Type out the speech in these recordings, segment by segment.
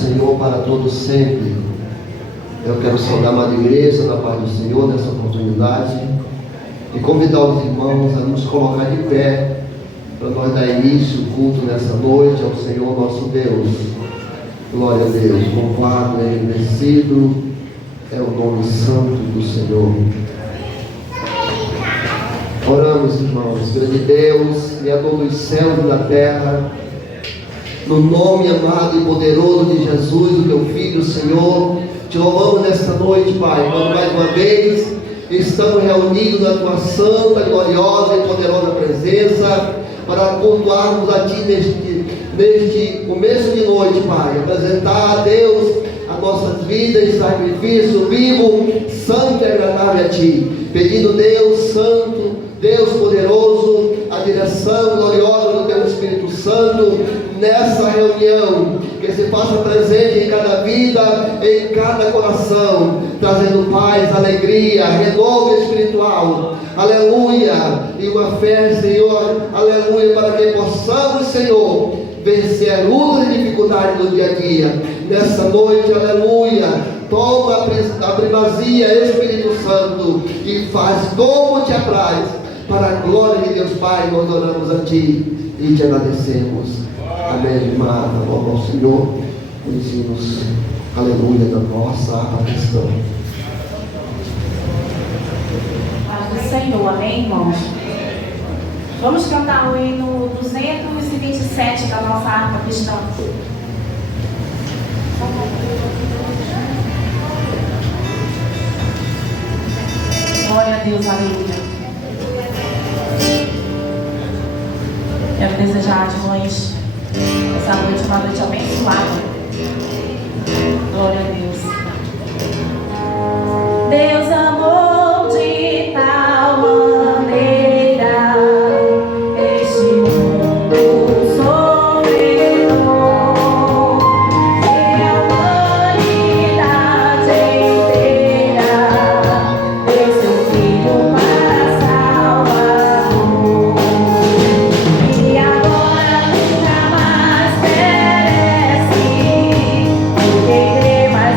Senhor para todos sempre. Eu quero saudar a amada igreja na paz do Senhor nessa oportunidade e convidar os irmãos a nos colocar de pé para nós dar início ao culto nessa noite ao Senhor nosso Deus. Glória a Deus, louvado e engrandecido é o nome santo do Senhor. Oramos, irmãos. Grande Deus, Criador dos céus e da terra, no nome amado e poderoso de Jesus, o teu Filho, Senhor, te louvamos nesta noite, Pai, quando mais uma vez estamos reunidos na tua santa, gloriosa e poderosa presença para cultuarmos a ti neste começo de noite, Pai, apresentar a Deus as nossas vidas em sacrifício vivo, santo e agradável a ti, pedindo, Deus santo, Deus poderoso, a direção gloriosa do teu Espírito Santo nessa reunião, que se faça presente em cada vida, em cada coração, trazendo paz, alegria, renovo espiritual, aleluia, e uma fé, Senhor, aleluia, para que possamos, Senhor, vencer lutas e dificuldades do dia a dia, nessa noite, aleluia. Toma a primazia, Espírito Santo, e faz como te apraz, para a glória de Deus Pai. Nós oramos a ti e te agradecemos. Amém, irmã. Louvor ao Senhor, os hinos, aleluia, da nossa cristã. Paz do Senhor, amém, irmãos? Vamos cantar o hino 227 da nossa harpa cristã. Glória a Deus, aleluia. Quero desejar a irmãs essa noite uma noite abençoada. Glória a Deus. Deus amou de tal maneira este mundo soberano, que a humanidade inteira deu seu Filho para salvação. E agora nunca mais perece, porque crê, mas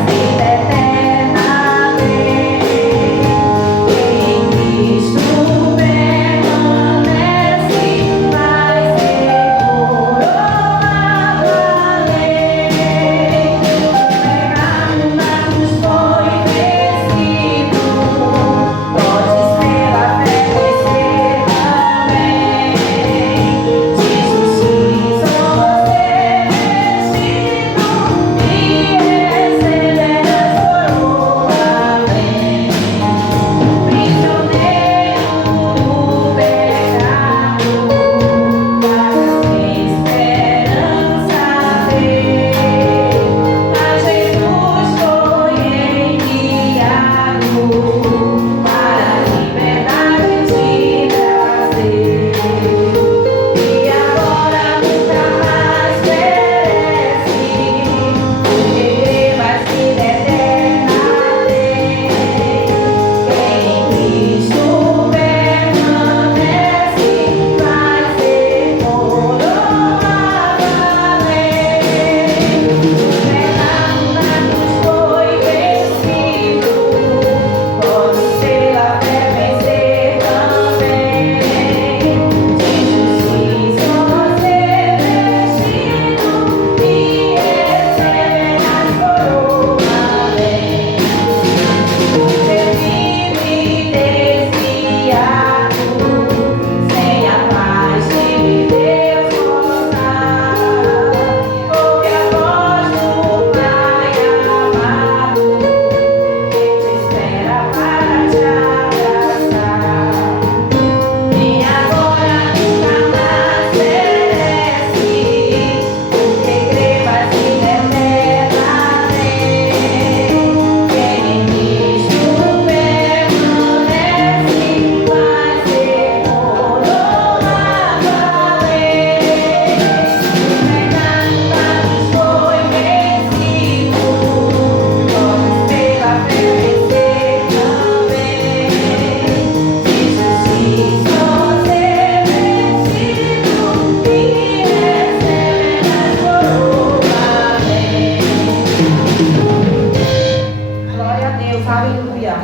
Deus, aleluia.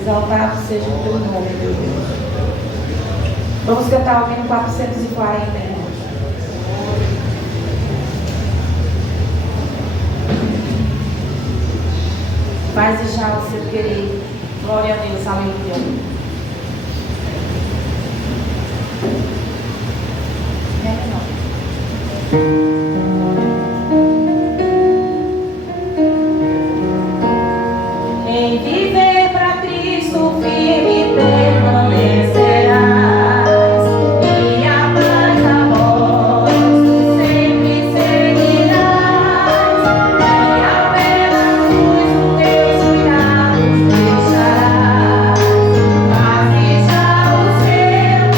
Exaltado seja o teu nome, meu Deus. Vamos cantar o hino 440, irmãos. Faz já o seu querer. Glória a Deus, aleluia. Em viver pra Cristo firme permanecerás, e a paz a voz sempre seguirás, e apenas luz teus cuidados deixarás, faz já o seu querer.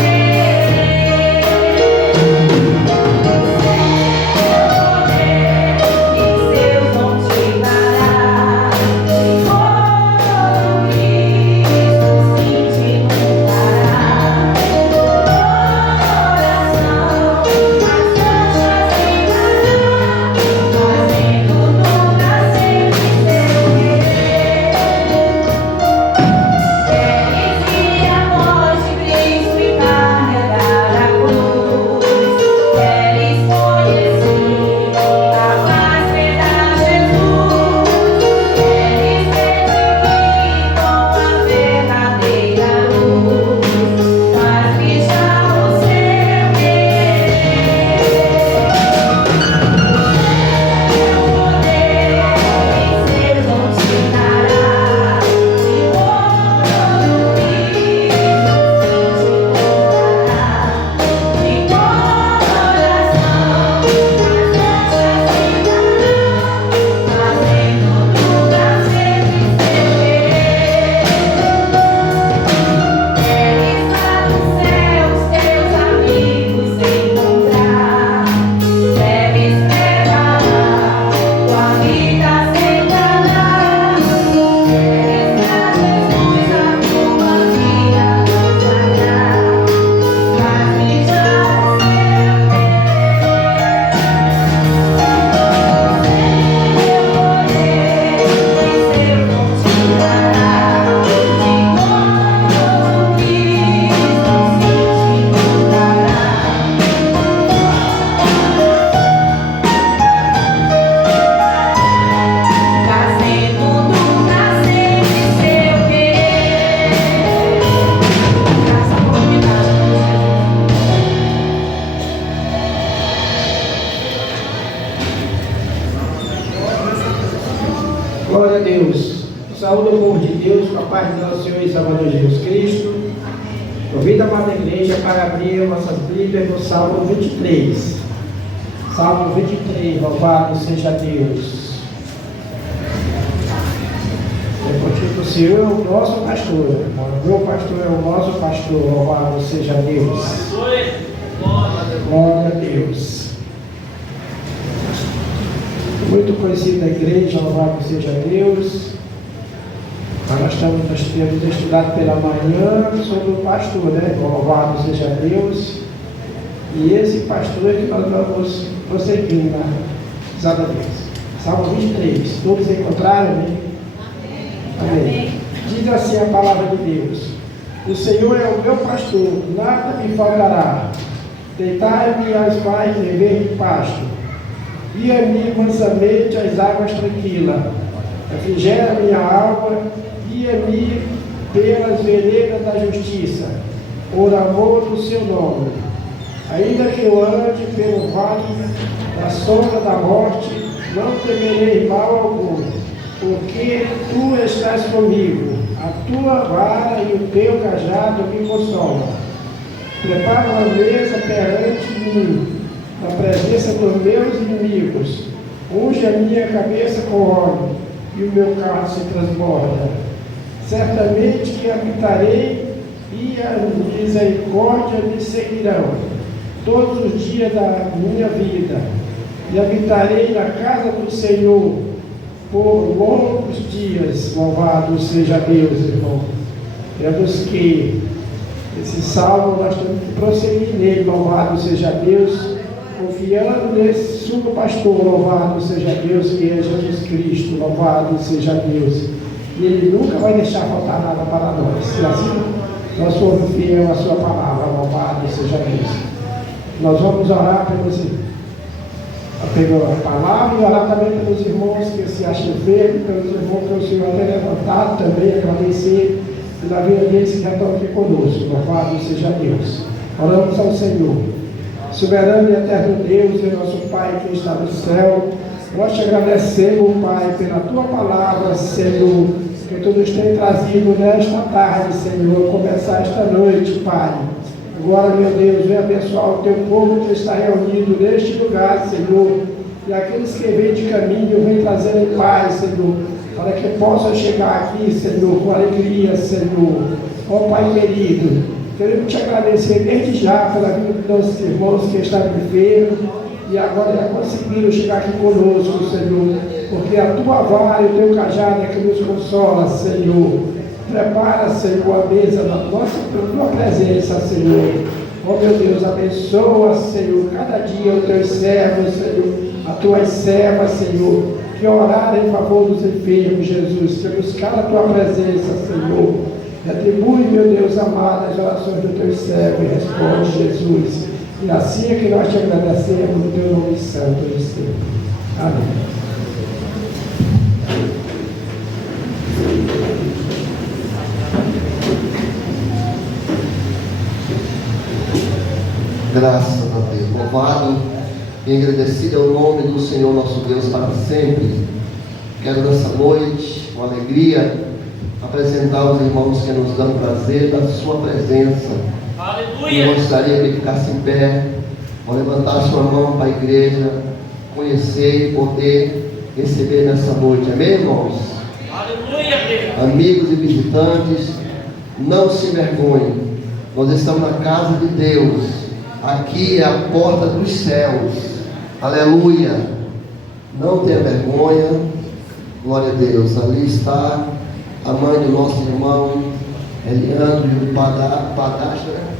Glória a Deus. Saúde o povo de Deus, com a paz de nosso Senhor e Salvador Jesus Cristo. Convido a amada igreja para abrir nossas Bíblias no Salmo 23. Salmo 23, louvado seja Deus. É porque o Senhor é o nosso pastor, o meu pastor é o nosso pastor, louvado seja Deus. Glória a Deus. Muito conhecido da igreja, louvado seja Deus. Nós temos estudado pela manhã sobre o pastor, né? Louvado seja Deus. E esse pastor é que nós vamos prosseguir na Santa Deus. Salmo 23. Todos encontraram? Amém? Amém. Diz assim a palavra de Deus: o Senhor é o meu pastor, nada me faltará. Deitai-me às margens de verde pasto. Guia-me mansamente às águas tranquilas, refrigera minha alma, guia-me pelas veredas da justiça, por amor do seu nome. Ainda que eu ande pelo vale da sombra da morte, não temerei mal algum, porque tu estás comigo, a tua vara e o teu cajado me consolam. Prepara uma mesa perante mim, na presença dos meus inimigos. Unge a minha cabeça com óleo, e o meu carro se transborda. Certamente que habitarei, e a misericórdia me seguirão todos os dias da minha vida, e habitarei na casa do Senhor por longos dias. Louvado seja Deus, irmão. Temos que esse salmo nós temos que prosseguir nele. Louvado seja Deus, confiando nesse sumo pastor, louvado seja Deus, que é Jesus Cristo, louvado seja Deus. e Ele nunca vai deixar faltar nada para nós. Se assim nós formos fiel à Sua palavra, louvado seja Deus. Nós vamos orar pela palavra e orar também pelos irmãos que se acham enfermos, pelos irmãos que o Senhor tem levantado também, agradecer pela vida deles que já estão aqui conosco. Louvado seja Deus. Oramos ao Senhor. Soberano e eterno Deus e nosso Pai que está no céu, nós te agradecemos, Pai, pela Tua palavra, Senhor, que Tu nos tem trazido nesta tarde, Senhor, começar esta noite, Pai. Agora, meu Deus, vem abençoar o Teu povo que está reunido neste lugar, Senhor, e aqueles que vêm de caminho, vem trazendo paz, Senhor, para que possam chegar aqui, Senhor, com alegria, Senhor. Ó Pai querido, queremos te agradecer desde já pela vida dos nossos irmãos que estão enfermos e agora já conseguiram chegar aqui conosco, Senhor, porque a Tua vara e o Teu cajado é que nos consola, Senhor. Prepara, Senhor, a mesa na Tua presença, Senhor. Ó meu Deus, abençoa, Senhor, cada dia os Teus servos, Senhor, as Tuas servas, Senhor, que oraram em favor dos enfermos, Jesus, que buscaram a Tua presença, Senhor. Retribui, meu Deus amado, as orações do Teu servo e responde, Jesus. E assim é que nós te agradecemos no Teu nome santo e santo. Amém. Graças a Deus. Louvado e agradecido é o nome do Senhor nosso Deus para sempre. Quero nessa noite, com alegria, apresentar os irmãos que nos dão prazer da sua presença. Aleluia! Eu gostaria que ficasse em pé, ao levantar sua mão para a igreja, conhecer e poder receber nessa noite. Amém, irmãos? Aleluia! Amigos e visitantes, não se envergonhem. Nós estamos na casa de Deus. Aqui é a porta dos céus. Aleluia! Não tenha vergonha. Glória a Deus. Ali está a mãe do nosso irmão Eliandro e o Padastra.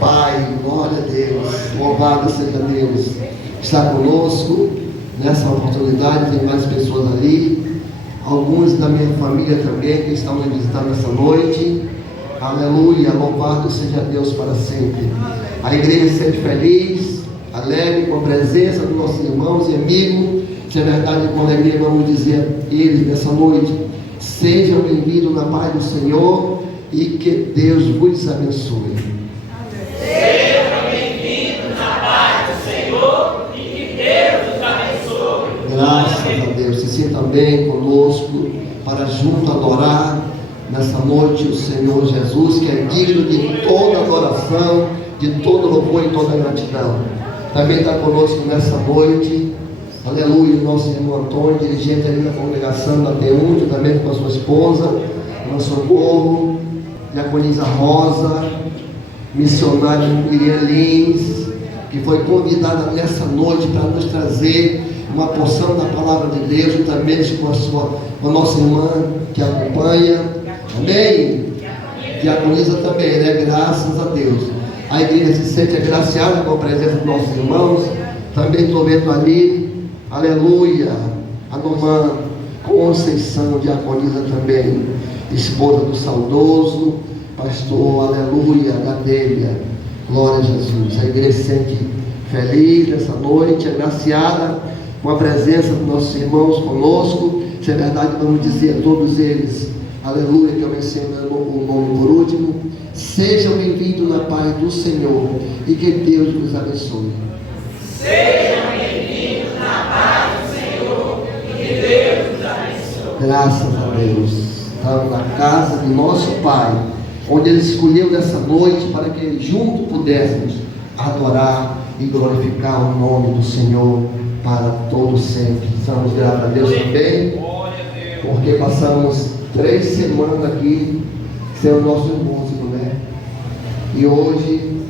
Pai, glória a Deus. Louvado seja Deus. Está conosco nessa oportunidade. Tem mais pessoas ali. Alguns da minha família também que estão me visitando essa noite. Aleluia. Louvado seja Deus para sempre. A igreja sempre feliz, alegre com a presença dos nossos irmãos e amigos. Se é verdade, com alegria vamos dizer a eles nessa noite: sejam bem-vindos na paz do Senhor e que Deus vos abençoe. Sejam bem-vindos na paz do Senhor e que Deus vos abençoe. Graças a Deus. Se sintam bem conosco para junto adorar nessa noite o Senhor Jesus, que é digno de toda adoração, de todo louvor e toda gratidão. Também está conosco nessa noite, aleluia, o nosso irmão Antônio, dirigente ali da congregação da P1, juntamente com a sua esposa, irmã Socorro, diaconisa Rosa, missionária Miriam Lins, que foi convidada nessa noite para nos trazer uma porção da palavra de Deus, juntamente com a nossa irmã que acompanha. Amém? Diaconisa também, né? Graças a Deus. A igreja se sente agraciada com a presença dos nossos irmãos. Também estou vendo ali, aleluia, a irmã Conceição, diaconisa também, esposa do saudoso pastor, aleluia, Gadélia. Glória a Jesus. A igreja se sente feliz nessa noite, agraciada com a presença dos nossos irmãos conosco. Se é verdade, vamos dizer a todos eles, aleluia, que eu menciono o nome por último: sejam bem-vindos na paz do Senhor e que Deus vos abençoe. Sejam bem-vindos na paz do Senhor e que Deus vos abençoe. Graças a Deus. Estamos na casa de nosso Pai, onde Ele escolheu nessa noite para que juntos pudéssemos adorar e glorificar o nome do Senhor para todo sempre. Estamos gratos a Deus também, porque passamos 3 semanas aqui sem o nosso músico, né? E hoje,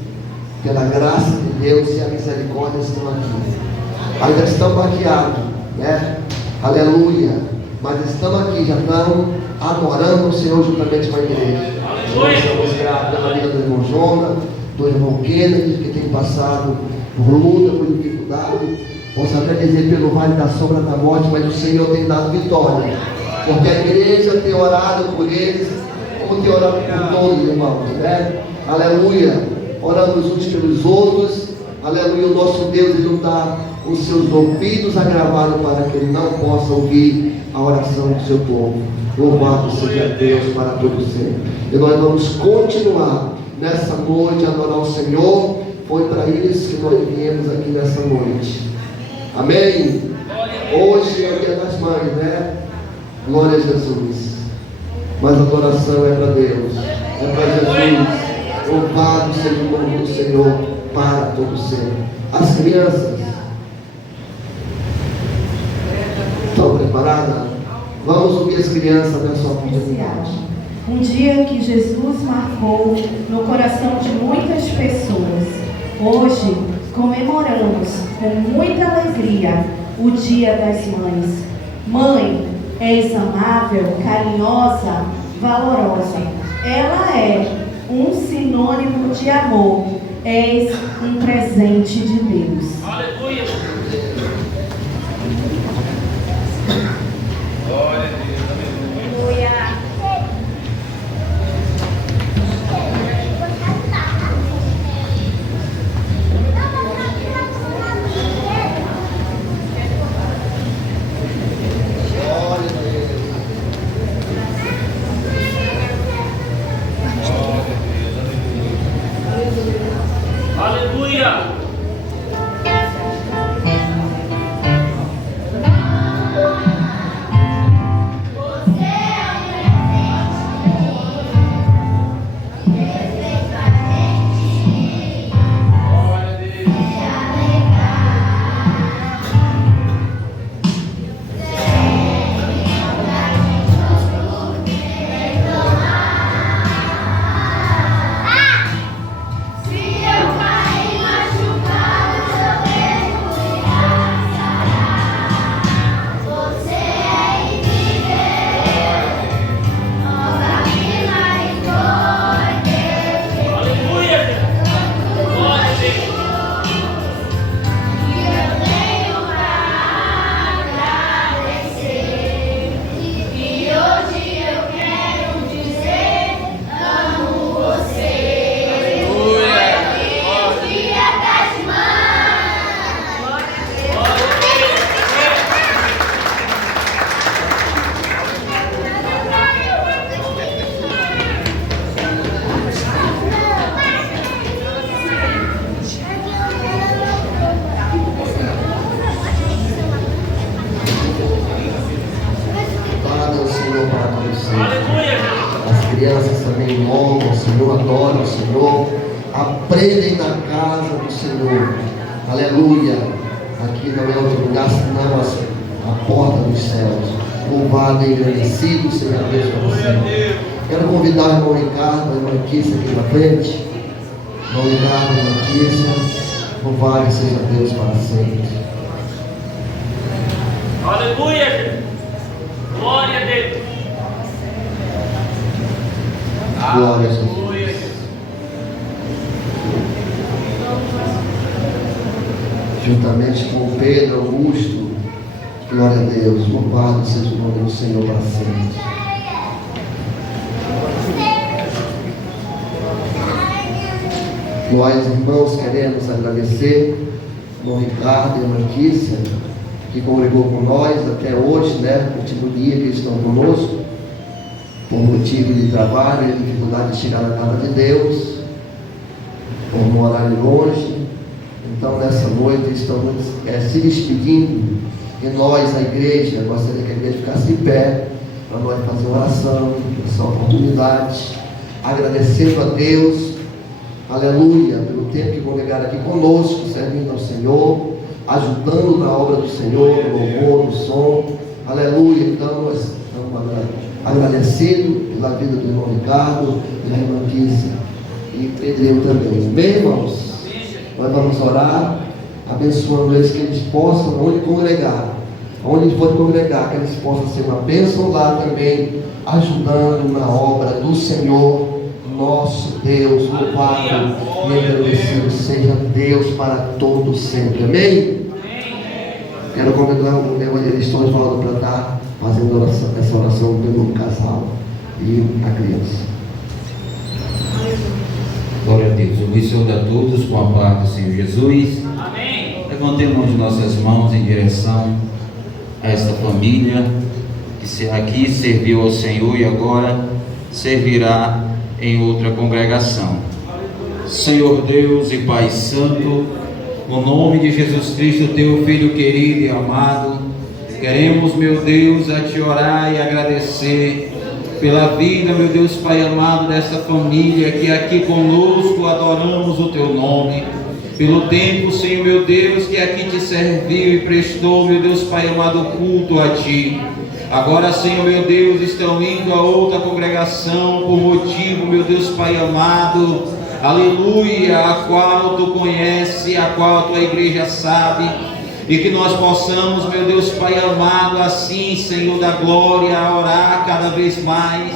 pela graça de Deus e a misericórdia, estão aqui. Ainda estão maquiados, né? Aleluia. Mas estão aqui, já estão adorando o Senhor juntamente com a igreja. Estamos gratos pela vida do irmão Jonas, do irmão Kennedy, que tem passado por luta, por dificuldade. Posso até dizer pelo vale da sombra da morte, mas o Senhor tem dado vitória. porque a igreja tem orado por eles, como tem orado por todos, irmãos, né? Aleluia. Oramos uns pelos outros. Aleluia. O nosso Deus, Ele não dá os seus ouvidos agravados para que Ele não possa ouvir a oração do seu povo. Louvado seja Deus para todos sempre. E nós vamos continuar nessa noite a adorar o Senhor. Foi para isso que nós viemos aqui nessa noite. Amém? Hoje é o dia das mães, né? Glória a Jesus. Mas a adoração é para Deus, é para Jesus. Louvado seja o nome do Senhor para todo sempre. As crianças estão preparadas? Vamos ouvir as crianças nessa oportunidade. Um dia que Jesus marcou no coração de muitas pessoas. Hoje comemoramos com muita alegria o Dia das Mães. Mãe, és amável, carinhosa, valorosa. Ela é um sinônimo de amor. És um presente de Deus. Aleluia. Aleluia. Aleluia. Crianças também louvam o Senhor, adoram o Senhor, aprendem na casa do Senhor. Aleluia. Aqui não é outro lugar senão a porta dos céus. Louvado e agradecido seja Deus para você. Quero convidar o irmão Ricardo, a irmã Kissa aqui na frente. Irmão Ricardo, irmã Kissa. Louvado seja Deus para sempre. Aleluia. Glória a Deus. Glória a Jesus. Juntamente com Pedro Augusto, glória a Deus, louvado seja o nome do Senhor para sempre. Nós, irmãos, queremos agradecer o irmão Ricardo e a irmã Kícia, que congregou com nós até hoje, né? No último dia que eles estão conosco, por motivo de trabalho e dificuldade de chegar na casa de Deus, por um horário longe. Então, nessa noite, estamos se despedindo. E nós, a igreja, gostaria que a igreja ficasse de pé para nós fazer oração, essa oportunidade, agradecendo a Deus, aleluia, pelo tempo que congregaram aqui conosco, servindo ao Senhor, ajudando na obra do Senhor, no louvor, no som, aleluia. Então, nós estamos agradecidos pela vida do irmão Ricardo, da irmã Kícia e Pedro também. Amém, irmãos? Nós vamos orar, abençoando eles, que eles possam, onde congregar, onde for congregar, que eles possam ser uma bênção lá também, ajudando na obra do Senhor, nosso Deus, louvado e agradecido seja Deus para todos sempre. Amém? Quero convidar o evangelista Osvaldo para estar fazendo essa oração pelo casal e a criança. Glória a Deus. Eu lhe saúdo a todos com a paz do Senhor Jesus. Amém. Levantemos nossas mãos em direção a esta família que aqui serviu ao Senhor e agora servirá em outra congregação. Senhor Deus e Pai Santo, no nome de Jesus Cristo, teu Filho querido e amado, queremos, meu Deus, a te orar e agradecer pela vida, meu Deus Pai amado, dessa família que aqui conosco adoramos o teu nome, pelo tempo, Senhor meu Deus, que aqui te serviu e prestou, meu Deus Pai amado, culto a ti. Agora, Senhor meu Deus, estão indo a outra congregação por motivo, meu Deus Pai amado, aleluia, a qual tu conhece, a qual a tua igreja sabe, e que nós possamos, meu Deus Pai amado, assim, Senhor da glória, orar cada vez mais,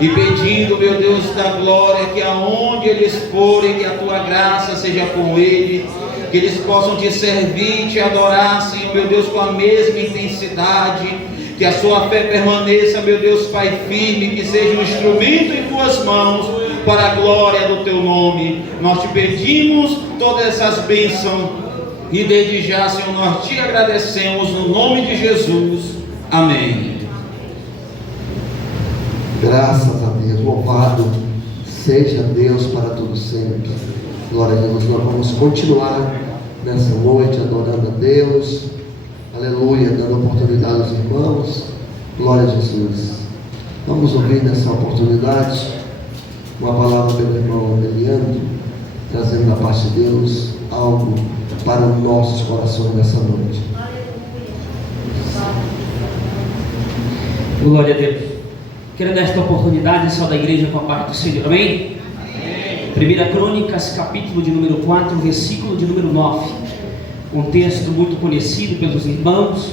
e pedindo, meu Deus da glória, que aonde eles forem, que a tua graça seja com eles, que eles possam te servir, te adorar, Senhor meu Deus, com a mesma intensidade, que a sua fé permaneça, meu Deus Pai firme, que seja um instrumento em tuas mãos, para a glória do teu nome. Nós te pedimos todas essas bênçãos, e desde já, Senhor, nós te agradecemos no nome de Jesus. Amém. Graças a Deus, louvado seja Deus para todo sempre. Glória a Deus. Nós vamos continuar nessa noite adorando a Deus, aleluia, dando oportunidade aos irmãos. Glória a Jesus. Vamos ouvir nessa oportunidade uma palavra pelo irmão Eliandro, trazendo da parte de Deus algo para os nossos corações nessa noite. Glória a Deus. Quero dar esta oportunidade, só da igreja, com a parte do Senhor. Amém? Amém. 1 Crônicas, capítulo de número 4, versículo de número 9. Um texto muito conhecido pelos irmãos,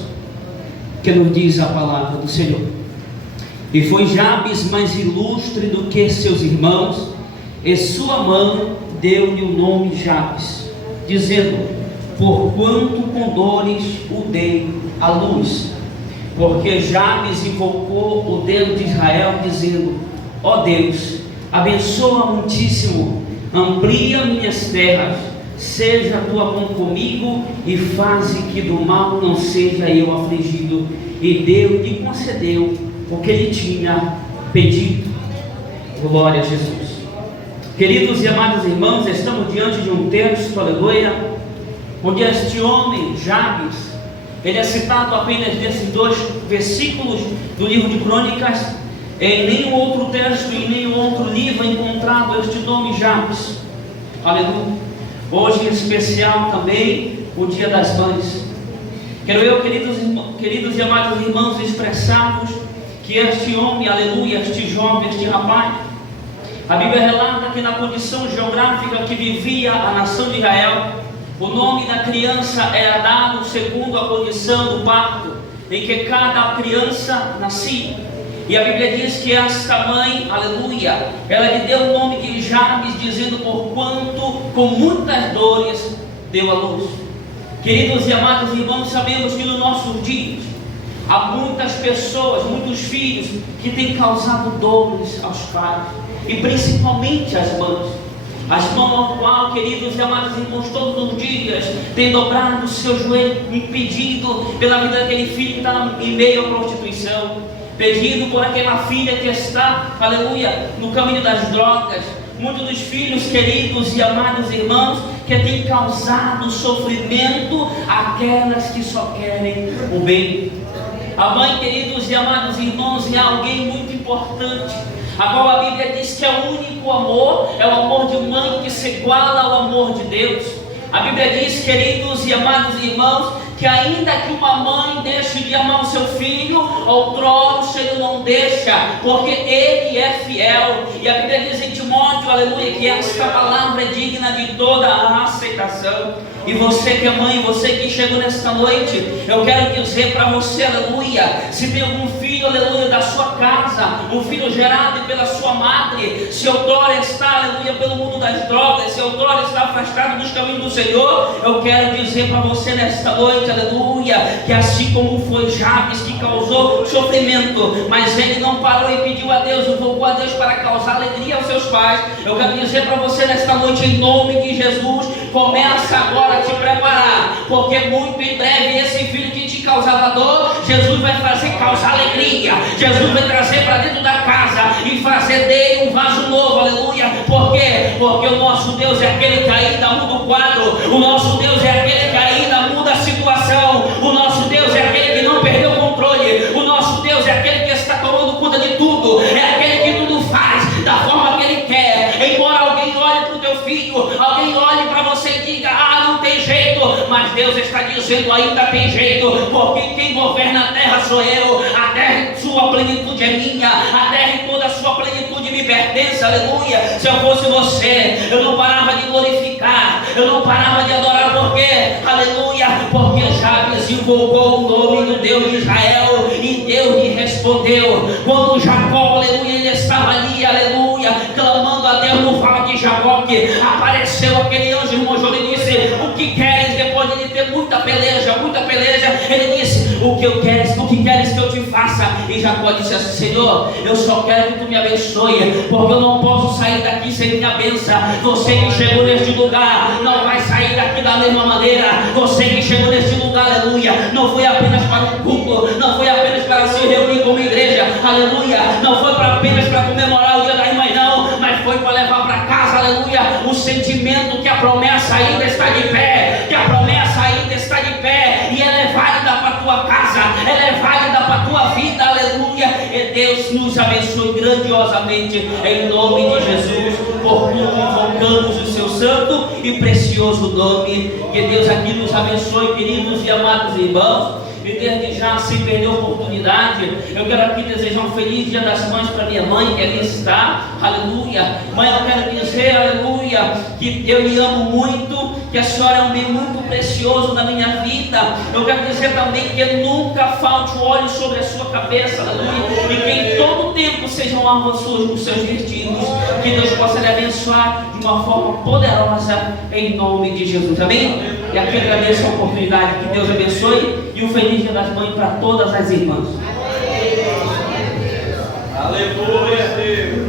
que nos diz a palavra do Senhor. E foi Jabes mais ilustre do que seus irmãos, e sua mãe deu-lhe o nome Jabes, dizendo: porquanto com dores o dei à luz. Porque Jabes invocou o Deus de Israel, dizendo: ó Deus, abençoa muitíssimo, amplia minhas terras, seja a tua mão comigo, e faze que do mal não seja eu afligido. E Deus lhe concedeu o que ele tinha pedido. Glória a Jesus. Queridos e amados irmãos, estamos diante de um texto, aleluia, onde este homem, Jabes, ele é citado apenas nesses 2 versículos do livro de Crônicas. Em nenhum outro texto, em nenhum outro livro é encontrado este nome Jabes. Aleluia. Hoje em especial também o Dia das Mães. Quero eu, queridos e amados irmãos, expressarmos que este homem, aleluia, este jovem, este rapaz, a Bíblia relata que na condição geográfica que vivia a nação de Israel, o nome da criança era dado segundo a condição do parto em que cada criança nascia. E a Bíblia diz que esta mãe, aleluia, ela lhe deu o nome de Jabes, dizendo: porquanto com muitas dores deu a luz. Queridos e amados irmãos, sabemos que nos nossos dias há muitas pessoas, muitos filhos que têm causado dores aos pais, e principalmente às mães. As mãos ao qual, queridos e amados irmãos, todos os dias têm dobrado o seu joelho, pedindo pela vida daquele filho que está em meio à prostituição, pedindo por aquela filha que está, aleluia, no caminho das drogas. Muitos dos filhos, queridos e amados irmãos, que têm causado sofrimento àquelas que só querem o bem. A mãe, queridos e amados irmãos, é alguém muito importante, a qual a Bíblia diz que é o único amor, é o amor de mãe que se iguala ao amor de Deus. A Bíblia diz, queridos e amados irmãos, que ainda que uma mãe deixe de amar o seu filho, outrora o Senhor não deixa, porque Ele é fiel. E a Bíblia diz em Timóteo, aleluia, que esta palavra é digna de toda a aceitação. E você que é mãe, você que chegou nesta noite, eu quero dizer para você, aleluia, se tem algum filho, aleluia, da sua casa, um filho gerado pela sua madre, se outrora está, aleluia, pelo mundo das drogas, se outrora está afastado dos caminhos do Senhor, eu quero dizer para você nesta noite, noite, aleluia, que assim como foi Jabes que causou sofrimento, mas ele não parou e pediu a Deus, invocou a Deus para causar alegria aos seus pais. Eu quero dizer para você nesta noite, em nome de Jesus, começa agora a te preparar, porque muito em breve esse filho que te causava dor, Jesus vai fazer causar alegria. Jesus vai trazer para dentro da casa e fazer dele um vaso novo, aleluia. Por quê? Porque o nosso Deus é aquele que ainda muda o quadro, o nosso Deus é aquele que ainda muda a situação, o nosso Deus é aquele que não perdeu o controle, o nosso Deus é aquele que está tomando conta de tudo, é aquele que tudo faz da forma que ele quer. Embora alguém olhe para o teu filho, alguém olhe para você e diga, não tem jeito, mas Deus está dizendo, ainda tem jeito, porque quem governa a terra sou eu, a terra em sua plenitude é minha, a terra em toda a sua plenitude me pertence, aleluia. Se eu fosse você, eu não parava de glorificar, eu não parava de adorar, porque, aleluia, porque Jabes invocou o nome do Deus de Israel, e Deus lhe respondeu. Quando Jacó, aleluia, ele estava ali, aleluia, clamando a Deus no vale de Jaboque, apareceu aquele anjo, irmão João, e disse, o que queres? Depois de ele ter muita peleja, ele disse, o que queres que eu te faça? E Jacó disse assim, Senhor, eu só quero que tu me abençoe, porque eu não posso sair daqui sem minha bênção. Você que chegou neste lugar, não vai sair daqui da mesma maneira. Você que chegou neste lugar, aleluia, não foi apenas para um culto, não foi apenas para se reunir como igreja, aleluia, não foi apenas para comemorar o dia das mães, não, mas foi para levar para casa, aleluia, o sentimento que a promessa ainda está de pé, que a promessa ainda está de pé, e ela é válida para a tua casa, ela é válida para a tua vida, aleluia. E Deus nos abençoe grandiosamente, em nome de Jesus, por tudo invocamos o seu santo e precioso nome. Que Deus aqui nos abençoe, queridos e amados irmãos. E desde já, sem perder a oportunidade, eu quero aqui desejar um feliz Dia das Mães para minha mãe, que ali está, aleluia. Mãe, eu quero dizer, aleluia, que eu lhe amo muito, que a senhora é um bem muito precioso na minha vida. Eu quero dizer também que nunca falte óleo sobre a sua cabeça, aleluia, e que em todo tempo sejam alvos os seus vestidos, que Deus possa lhe abençoar de uma forma poderosa, em nome de Jesus, amém? E aqui eu agradeço a oportunidade, que Deus abençoe, e um feliz Dia das Mães para todas as irmãs. Aleluia, Deus.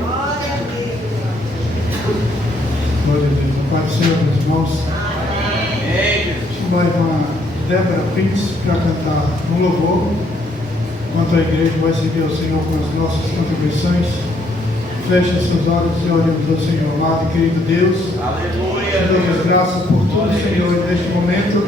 Glória a Deus. A paz do Senhor, meus irmãos. Chama a irmã Débora Prince para cantar no louvor, enquanto a igreja vai servir ao Senhor com as nossas contribuições. Feche seus olhos e oremos ao Senhor. Amado e querido Deus, te damos graças por tudo, Senhor, e neste momento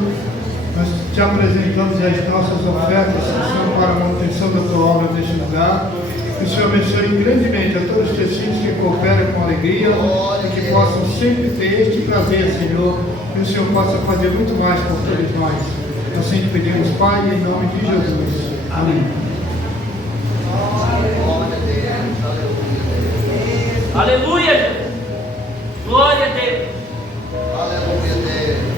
nós te apresentamos as nossas ofertas, Senhor, para a manutenção da tua obra neste lugar. Que o Senhor abençoe grandemente a todos os teus filhos que cooperam com alegria e que possam sempre ter este prazer, Senhor, que o Senhor possa fazer muito mais por todos nós. Assim te pedimos, Pai, em nome de Jesus. Amém. Aleluia, Jesus. Glória a Deus. Aleluia, Deus.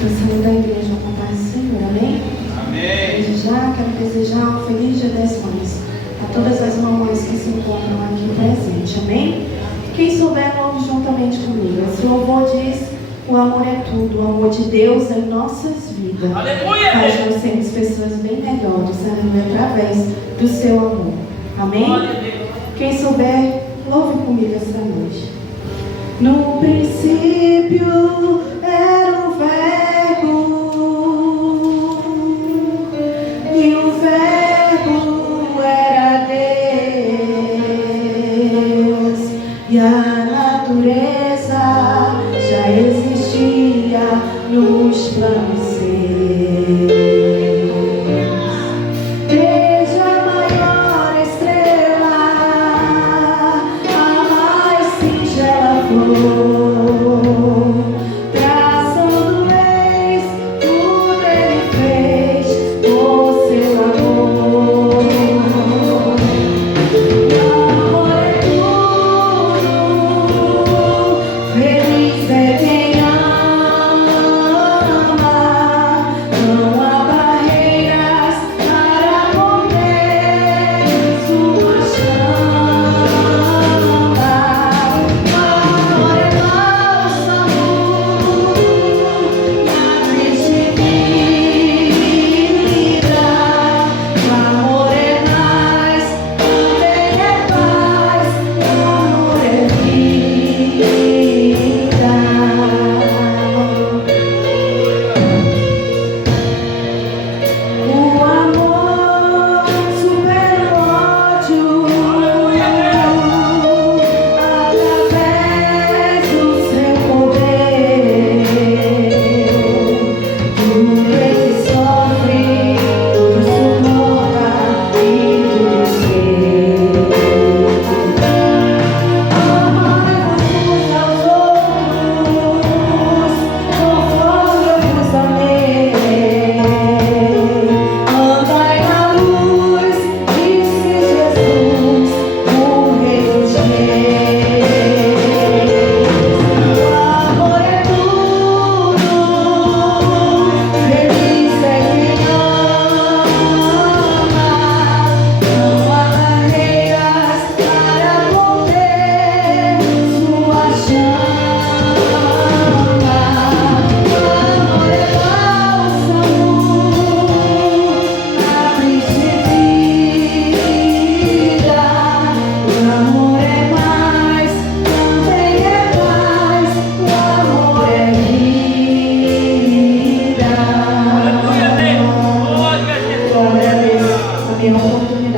Pensando da igreja com a paz do Senhor, amém? Amém. Desde já quero desejar um feliz Dia das Mães a todas as mamães que se encontram aqui presentes, amém? Quem souber, louve juntamente comigo. Esse louvor diz: o amor é tudo, o amor de Deus em nossas vidas. Aleluia, Faz Deus. nós sermos pessoas bem melhores, aleluia, através do seu amor, amém? Glória a Deus. Quem souber, louve comigo esta noite. No princípio era o Verbo, e o Verbo era Deus, e a natureza já existia nos planos seus. Desde a maior estrela, a mais singela flor, traçando leis, tudo ele fez por seu amor. O amor é tudo,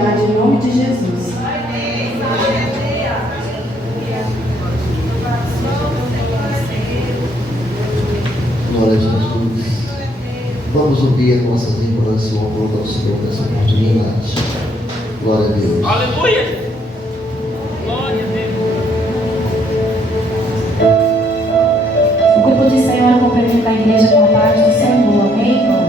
autoridade em nome de Jesus. Glória a Jesus. Vamos ouvir nossas lembranças e o amor ao Senhor nessa oportunidade. Glória a Deus. Aleluia! Glória a Deus! O grupo de Senhor cumprimenta a igreja com a paz do Senhor. Amém, irmãos?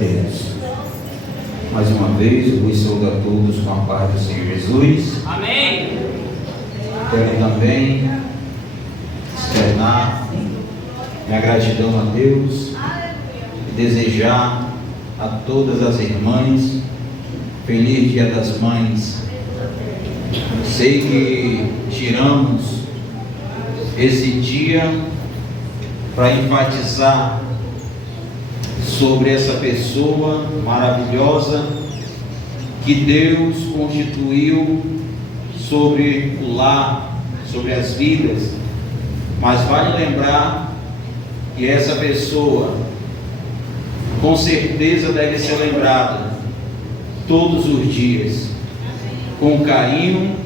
Deus. Mais uma vez, eu vos saúdo a todos com a paz do Senhor Jesus. Amém. Quero também externar minha gratidão a Deus e desejar a todas as irmãs feliz Dia das Mães. Sei que tiramos esse dia para enfatizar sobre essa pessoa maravilhosa que Deus constituiu sobre o lar, sobre as vidas. Mas vale lembrar que essa pessoa com certeza deve ser lembrada todos os dias com carinho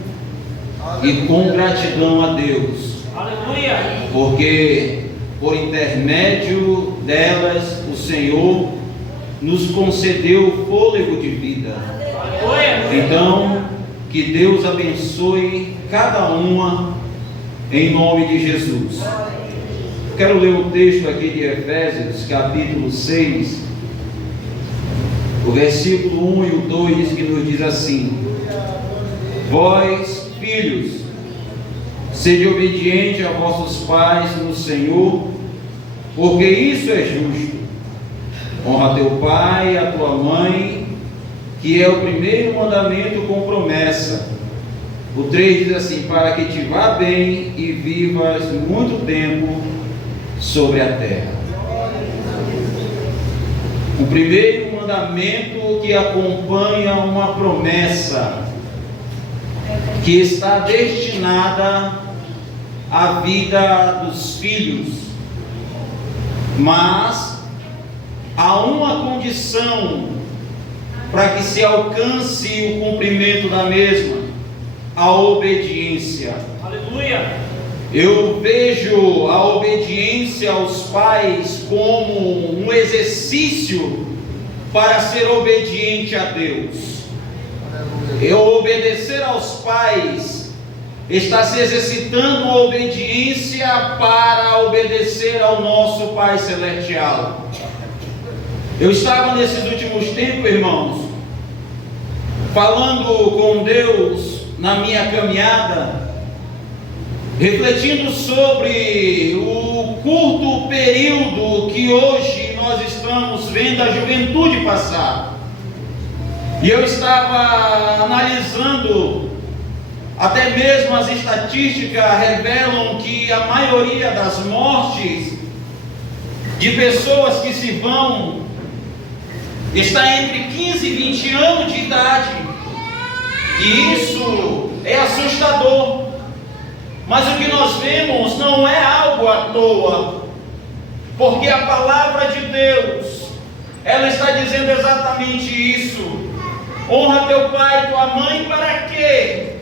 e com gratidão a Deus. Aleluia. Porque por intermédio delas o Senhor nos concedeu fôlego de vida. Então, que Deus abençoe cada uma em nome de Jesus. Quero ler o texto aqui de Efésios, capítulo 6, o versículo 1 e o 2, que nos diz assim: vós, filhos, sede obediente a vossos pais no Senhor, porque isso é justo. Honra teu pai e a tua mãe, que é o primeiro mandamento com promessa. O 3 diz assim: para que te vá bem e vivas muito tempo sobre a terra. O primeiro mandamento que acompanha uma promessa que está destinada à vida dos filhos, mas há uma condição para que se alcance o cumprimento da mesma: a obediência. Aleluia. Eu vejo a obediência aos pais como um exercício para ser obediente a Deus. Eu obedecer aos pais está se exercitando a obediência para obedecer ao nosso Pai Celestial. Eu estava nesses últimos tempos, irmãos, falando com Deus na minha caminhada, refletindo sobre o curto período que hoje nós estamos vendo a juventude passar. E eu estava analisando, até mesmo as estatísticas revelam que a maioria das mortes de pessoas que se vão está entre 15 e 20 anos de idade. E isso é assustador. Mas o que nós vemos não é algo à toa, porque a palavra de Deus, ela está dizendo exatamente isso. Honra teu pai e tua mãe para quê?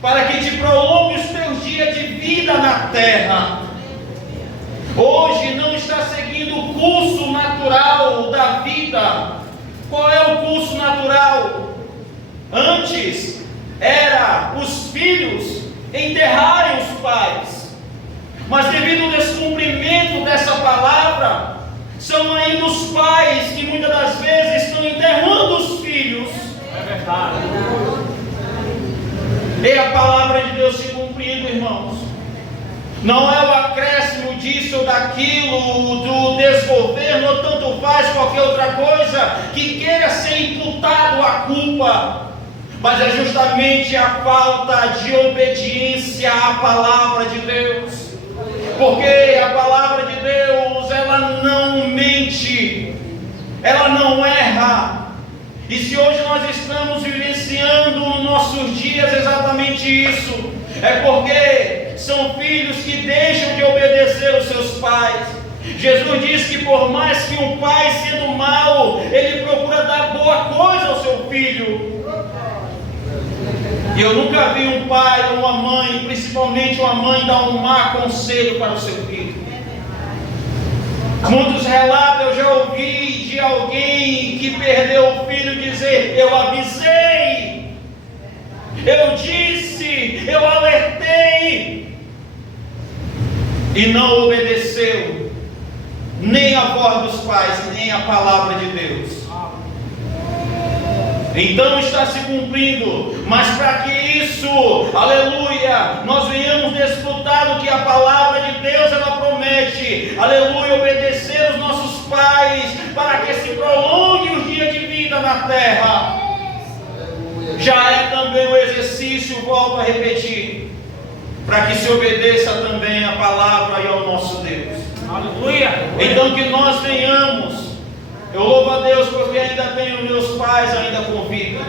Para que te prolongue os teus dias de vida na terra. Hoje não está seguindo o curso natural da vida. Qual é o curso natural? Antes era os filhos enterrarem os pais, mas devido ao descumprimento dessa palavra, são ainda os pais que muitas das vezes estão enterrando os filhos. É verdade. É a palavra de Deus se cumprindo, irmãos. Não é o acréscimo disso ou daquilo, do desgoverno, ou tanto faz qualquer outra coisa que queira ser imputado a culpa, mas é justamente a falta de obediência à palavra de Deus. Porque a palavra de Deus, ela não mente, ela não erra. E se hoje nós estamos vivenciando nos nossos dias exatamente isso, é porque são filhos que deixam de obedecer aos seus pais. Jesus diz que por mais que um pai sendo mau, ele procura dar boa coisa ao seu filho. E eu nunca vi um pai ou uma mãe, principalmente uma mãe, dar um mau conselho para o seu filho. Muitos relatos eu já ouvi de alguém que perdeu o filho dizer: eu avisei, eu disse, eu alertei, e não obedeceu nem a voz dos pais, nem a palavra de Deus. Então está se cumprindo, mas para que isso, aleluia, nós venhamos desfrutar do que a palavra de Deus ela promete, aleluia, obedecer os nossos pais, para que se prolongue os dias de vida na terra. Já é também um exercício, volto a repetir, para que se obedeça também a palavra e ao nosso Deus. Aleluia! Então que nós venhamos. Eu louvo a Deus porque ainda tenho meus pais ainda com vida.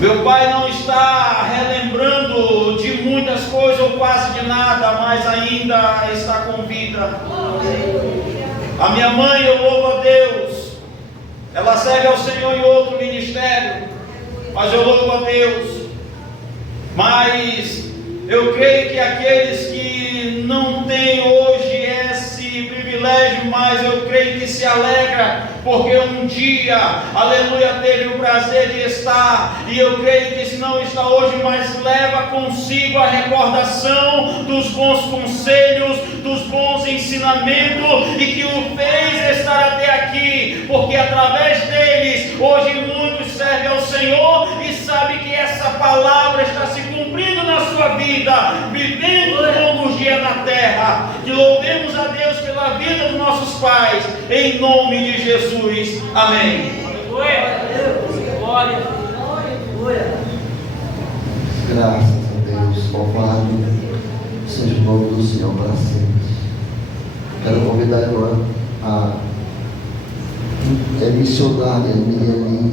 Meu pai não está relembrando de muitas coisas ou quase de nada, mas ainda está com vida. A minha mãe, eu louvo a Deus, ela serve ao Senhor em outro ministério, mas eu louvo a Deus. Mas eu creio que aqueles que não têm hoje esse privilégio, mas eu creio que se alegra, porque um dia, aleluia, teve o prazer de estar, e eu creio que se não está hoje, mas leva consigo a recordação dos bons conselhos, dos bons ensinamentos, e que o fez estar até aqui, porque através deles, hoje muitos servem ao Senhor, e sabe que essa palavra está se cumprindo na sua vida, vivendo longos dias na terra. Que louvemos a Deus pela vida dos nossos pais, em nome de Jesus, amém. Glória. Graças a Deus, louvado seja o nome do Senhor para sempre. Quero convidar a irmã, a missionária Miriam.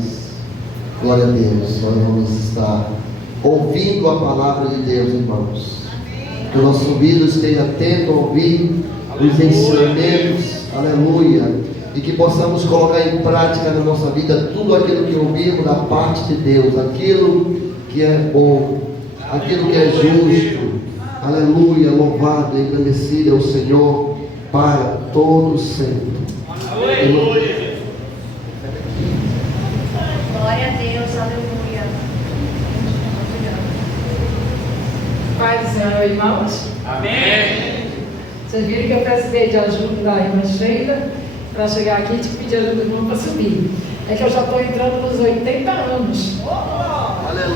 Glória a Deus, nós vamos estar ouvindo a palavra de Deus, irmãos. Que o nosso ouvido esteja atento a ouvir os ensinamentos, aleluia, e que possamos colocar em prática na nossa vida tudo aquilo que ouvimos da parte de Deus, aquilo que é bom, aquilo que é justo, aleluia, louvado e engrandecido é o Senhor para todo sempre. Aleluia. Glória a Deus, aleluia. Pai do Senhor, irmãos. Amém. Vocês viram que eu precisei de ajuda da irmã Sheila para chegar aqui e te pedir ajuda do irmão para subir. É que eu já estou entrando nos 80 anos.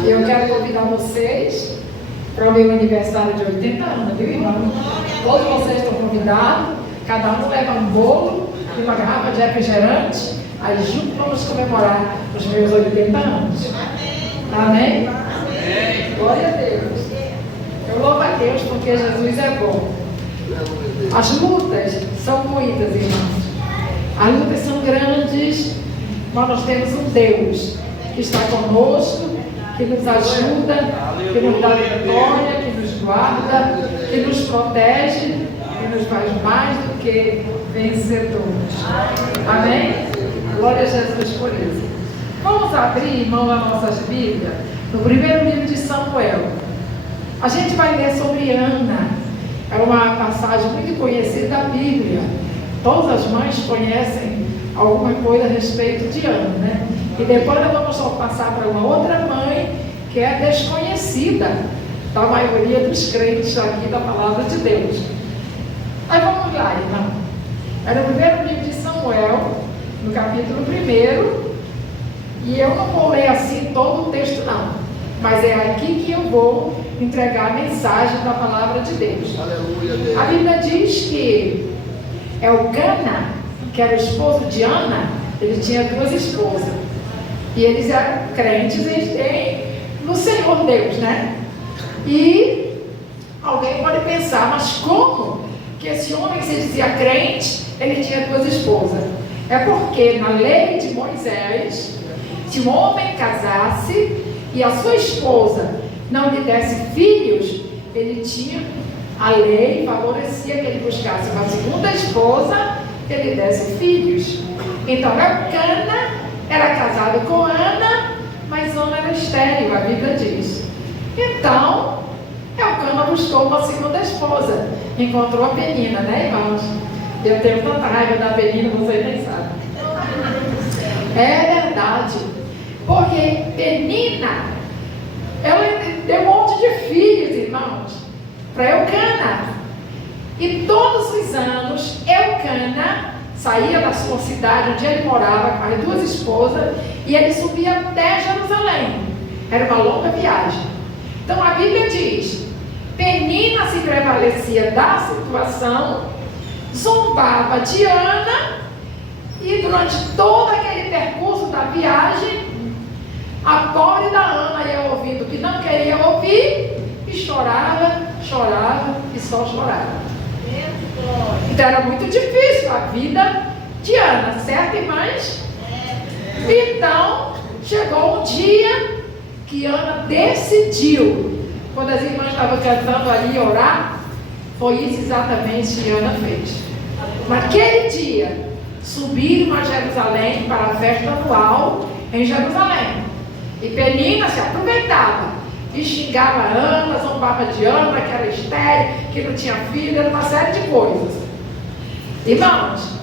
E eu quero convidar vocês para o meu aniversário de 80 anos, viu, irmão? Todos vocês estão convidados. Cada um leva um bolo e uma garrafa de refrigerante. Aí juntos vamos comemorar os meus 80 anos. Amém? Amém. Glória a Deus. Eu louvo a Deus porque Jesus é bom. As lutas são muitas, irmãos. As lutas são grandes, mas nós temos um Deus que está conosco, que nos ajuda, que nos dá vitória, que nos guarda, que nos protege, que nos faz mais do que vencedores. Amém? Glória a Jesus por isso. Vamos abrir, irmão, as nossas Bíblias no primeiro livro de Samuel. A gente vai ler sobre Ana. É uma passagem muito conhecida da Bíblia. Todas as mães conhecem alguma coisa a respeito de Ana, né? E depois nós vamos só passar para uma outra mãe que é desconhecida da maioria dos crentes aqui da palavra de Deus. Aí vamos lá, irmão. É no primeiro livro de Samuel, no capítulo 1, e eu não vou ler assim todo o texto não, mas é aqui que eu vou entregar a mensagem da palavra de Deus. Aleluia. A Bíblia diz que Elcana, que era o esposo de Ana, ele tinha 2 esposas, e eles eram crentes no Senhor Deus, né? E alguém pode pensar, mas como que esse homem se dizia crente, ele tinha 2 esposas? É porque na lei de Moisés, se um homem casasse e a sua esposa não lhe desse filhos, ele tinha, a lei favorecia que ele buscasse uma segunda esposa que lhe desse filhos. Então Elcana era casado com Ana, mas Ana era estéril, a Bíblia diz. Então Elcana buscou uma segunda esposa, encontrou a Penina, né, irmãos? Eu tenho tanta raiva da Penina, vocês nem sabem. É verdade, porque Penina, ela deu um monte de filhos, irmãos, para Elcana. E todos os anos, Elcana saía da sua cidade, onde ele morava, com as 2 esposas, e ele subia até Jerusalém. Era uma longa viagem. Então a Bíblia diz: Penina se prevalecia da situação, zombava de Ana, e durante todo aquele percurso da viagem, a pobre da Ana ia ouvindo o que não queria ouvir, e chorava e só chorava. Então era muito difícil a vida de Ana, certo, irmãs? Então chegou um dia que Ana decidiu, quando as irmãs estavam cantando ali orar, foi isso exatamente que Ana fez. Naquele dia, subiram a Jerusalém para a festa anual em Jerusalém. E Penina se aproveitava e xingava Ana, zombava de Ana, que era estéril, que não tinha filho, era uma série de coisas. Irmãos,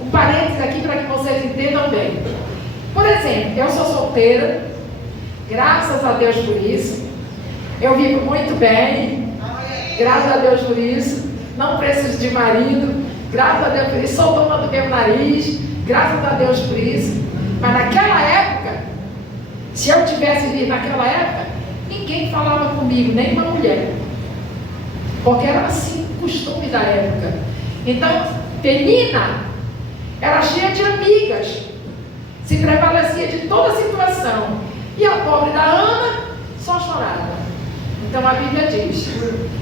um parênteses aqui para que vocês entendam bem. Por exemplo, eu sou solteira, graças a Deus por isso. Eu vivo muito bem, graças a Deus por isso. Não preciso de marido, graças a Deus por isso. Sou dona do meu nariz, graças a Deus por isso. Mas naquela época, se eu tivesse vivido naquela época, ninguém falava comigo, nem uma mulher. Porque era assim o costume da época. Então, Penina era cheia de amigas, se prevalecia de toda a situação. E a pobre da Ana só chorava. Então a Bíblia diz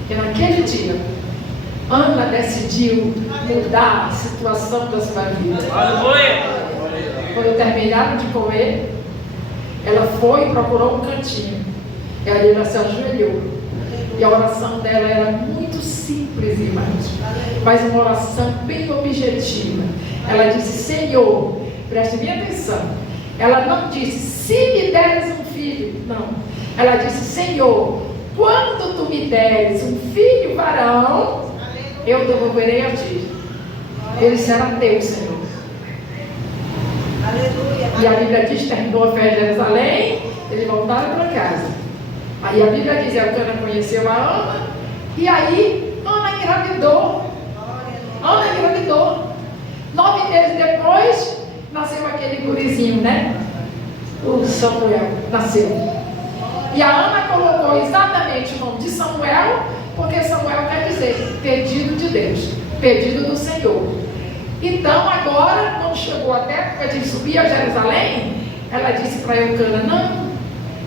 que naquele dia, Ana decidiu mudar a situação da sua vida. Quando terminaram de comer, ela foi e procurou um cantinho. E ali ela se ajoelhou. E a oração dela era muito simples, irmãos, mas uma oração bem objetiva. Ela disse: Senhor, preste bem atenção. Ela não disse: se me deres um filho. Não. Ela disse: Senhor, quando tu me deres um filho varão, eu devolverei a ti. Ele será teu, Senhor. E a Bíblia diz que terminou a festa de Jerusalém, eles voltaram para casa. Aí a Bíblia diz que Ana conheceu a Ana, e aí Ana engravidou. 9 meses depois, nasceu aquele gurizinho, né? O Samuel nasceu. E a Ana colocou exatamente o nome de Samuel, porque Samuel quer dizer pedido de Deus, pedido do Senhor. Então agora, quando chegou a época de subir a Jerusalém, ela disse para Eucana: não,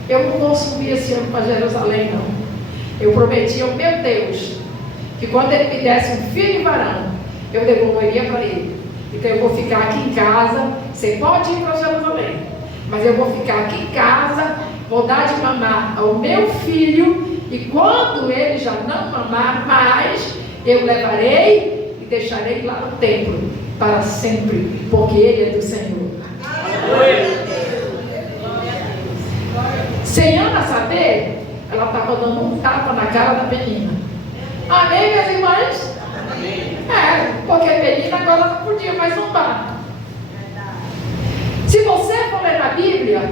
eu não vou subir esse ano para Jerusalém, não. Eu prometi ao meu Deus que quando ele me desse um filho varão, eu devolveria para ele. Então eu vou ficar aqui em casa. Você pode ir para Jerusalém, mas eu vou ficar aqui em casa, vou dar de mamar ao meu filho, e quando ele já não mamar mais, eu levarei e deixarei lá no templo para sempre, porque ele é do Senhor. Sem Ana saber, ela estava dando um tapa na cara da Penina. Amém, minhas irmãs? Porque Penina agora não podia mais zombar. Se você for ler na Bíblia,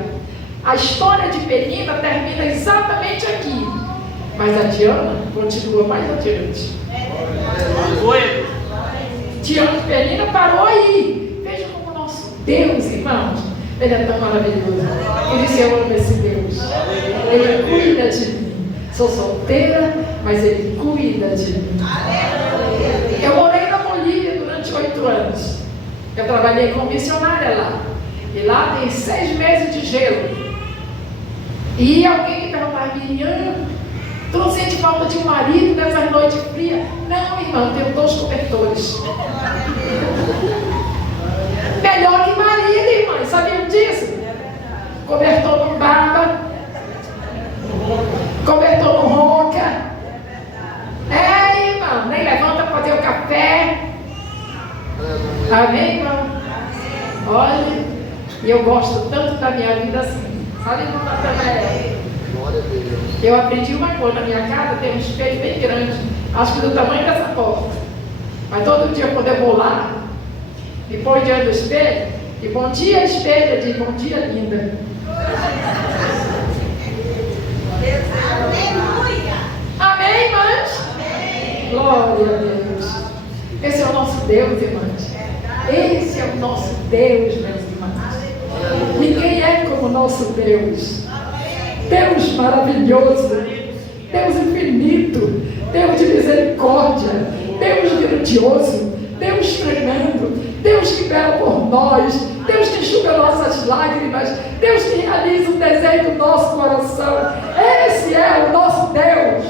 a história de Penina termina exatamente aqui, mas a de Ana continua mais adiante. Diante de Penina parou aí. Veja como o nosso Deus, irmãos, Ele é tão maravilhoso. Por isso eu amo esse Deus. Ele cuida de mim. Sou solteira, mas Ele cuida de mim. Eu morei na Bolívia durante 8 anos. Eu trabalhei como missionária lá. E lá tem 6 meses de gelo. E alguém me perguntava: Miriam, tu não sente falta de um marido nessas noites frias? Não, irmão, tenho 2 cobertores. Melhor que marido, irmãs, sabiam disso? Cobertor não baba, cobertor não ronca. Irmão, nem levanta para fazer o café. Amém, irmão? Olha, e eu gosto tanto da minha vida assim. Sabe, irmão Natanael? Eu aprendi uma coisa: na minha casa tem um espelho bem grande, acho que do tamanho dessa porta. Mas todo dia quando eu vou lá, me põe diante do espelho, e bom dia espelho, eu digo: bom dia linda. Amém, irmãs? Amém. Glória a Deus. Esse é o nosso Deus, irmãs. Esse é o nosso Deus, meus irmãos. Ninguém é como o nosso Deus. Deus maravilhoso, Deus infinito, Deus de misericórdia, Deus grandioso, Deus tremendo, Deus que vela por nós, Deus que enxuga nossas lágrimas, Deus que realiza o desejo do nosso coração. Esse é o nosso Deus.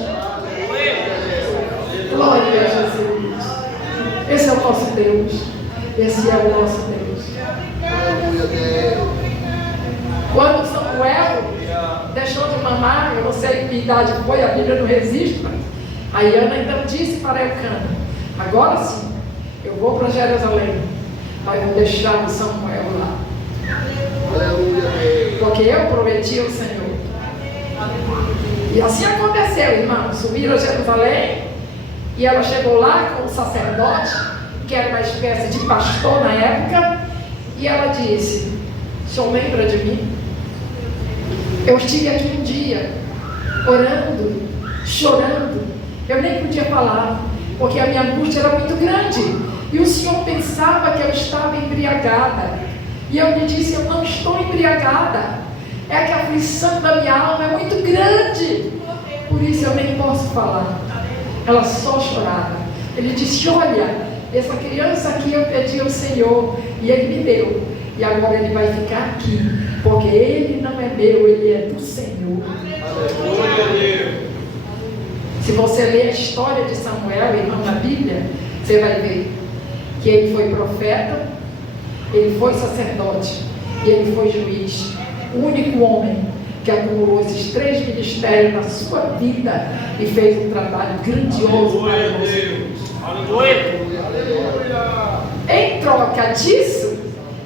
Glória a Jesus. Esse é o nosso Deus. Esse é o nosso Deus. Quando Samuel deixou de mamar, eu não sei que idade foi, a Bíblia não registra. A Ana então disse para Eucana: agora sim, eu vou para Jerusalém, mas vou deixar o Samuel lá, porque eu prometi ao Senhor. E assim aconteceu, irmão. Subiram a Jerusalém e ela chegou lá com o sacerdote, que era uma espécie de pastor na época, e ela disse: o senhor lembra de mim? Eu estive aqui um dia, orando, chorando, eu nem podia falar, porque a minha angústia era muito grande, e o Senhor pensava que eu estava embriagada, e eu lhe disse: eu não estou embriagada, é que a aflição da minha alma é muito grande, por isso eu nem posso falar. Ela só chorava. Ele disse: olha, essa criança aqui eu pedi ao Senhor, e Ele me deu, e agora ele vai ficar aqui, porque ele não é meu, ele é do Senhor. Se você ler a história de Samuel, irmão, na Bíblia, você vai ver que ele foi profeta, ele foi sacerdote e ele foi juiz. O único homem que acumulou esses 3 ministérios na sua vida e fez um trabalho grandioso para o nosso Deus. Em troca disso,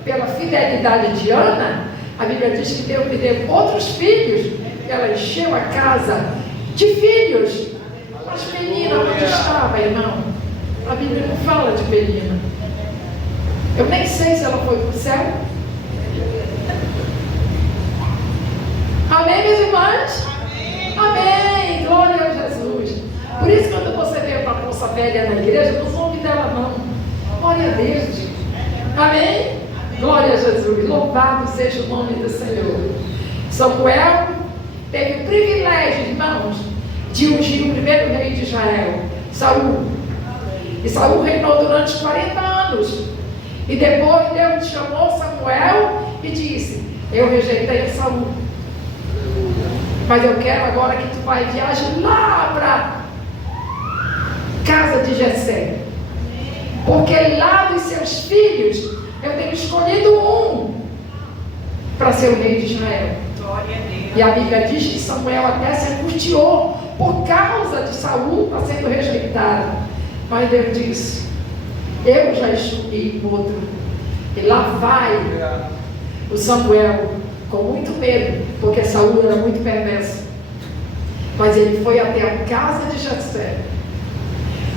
pela fidelidade de Ana, a Bíblia diz que Deus lhe deu outros filhos, e ela encheu a casa de filhos. Mas Penina, onde estava, irmão? A Bíblia não fala de Penina. Eu nem sei se ela foi para o céu. Amém, meus irmãos? Amém. Glória a Jesus. Por isso, quando você vê uma moça velha na igreja, não zombe dela não. Glória a Deus. Amém? Glória a Jesus, louvado seja o nome do Senhor. Samuel teve o privilégio, irmãos, de ungir o primeiro rei de Israel, Saul. E Saul reinou durante 40 anos. E depois Deus chamou Samuel e disse: eu rejeitei Saul, mas eu quero agora que tu vai viajar lá para casa de Jessé, porque lá dos seus filhos eu tenho escolhido um para ser o rei de Israel. E a Bíblia diz que Samuel até se angustiou por causa de Saul estar sendo rejeitado. Mas Deus disse: eu já escolhi outro. E lá vai o Samuel com muito medo, porque Saul era muito perverso. Mas ele foi até a casa de Jessé,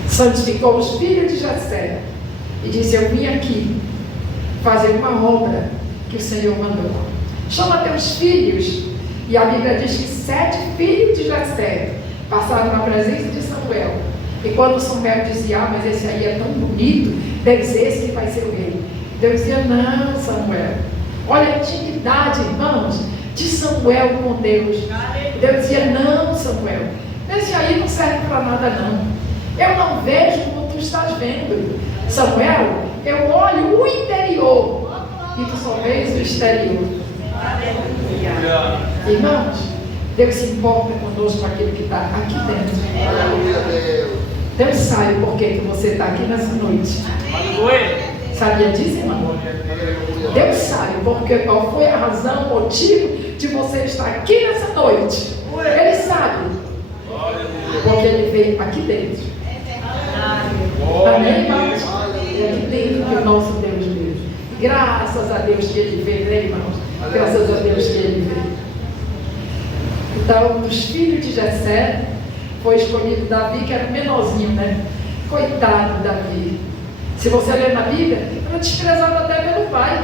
santificou os filhos de Jessé e disse: eu vim aqui fazer uma obra que o Senhor mandou. Chama teus filhos. E a Bíblia diz que 7 filhos de Jessé passaram na presença de Samuel. E quando Samuel dizia: ah, mas esse aí é tão bonito, deve ser esse que vai ser o rei. Deus dizia: não, Samuel. Olha a intimidade, irmãos, de Samuel com Deus. Deus dizia: não, Samuel, esse aí não serve para nada não. Eu não vejo como tu estás vendo. Samuel, eu olho o interior e tu só vês o exterior. Irmãos, Deus se importa conosco com aquilo que está aqui dentro. Deus sabe por que você está aqui nessa noite. Sabia disso, irmão? Deus sabe qual foi a razão, o motivo de você estar aqui nessa noite. Ele sabe. Porque Ele veio aqui dentro. Amém, irmãos? É aqui dentro que o nosso Deus veio. Graças a Deus que Ele veio, né, irmãos? Graças a Deus que Ele veio. Então, dos filhos de Jessé, foi escolhido Davi, que era o menorzinho, né? Coitado Davi. Se você ler na Bíblia, era desprezado até pelo pai.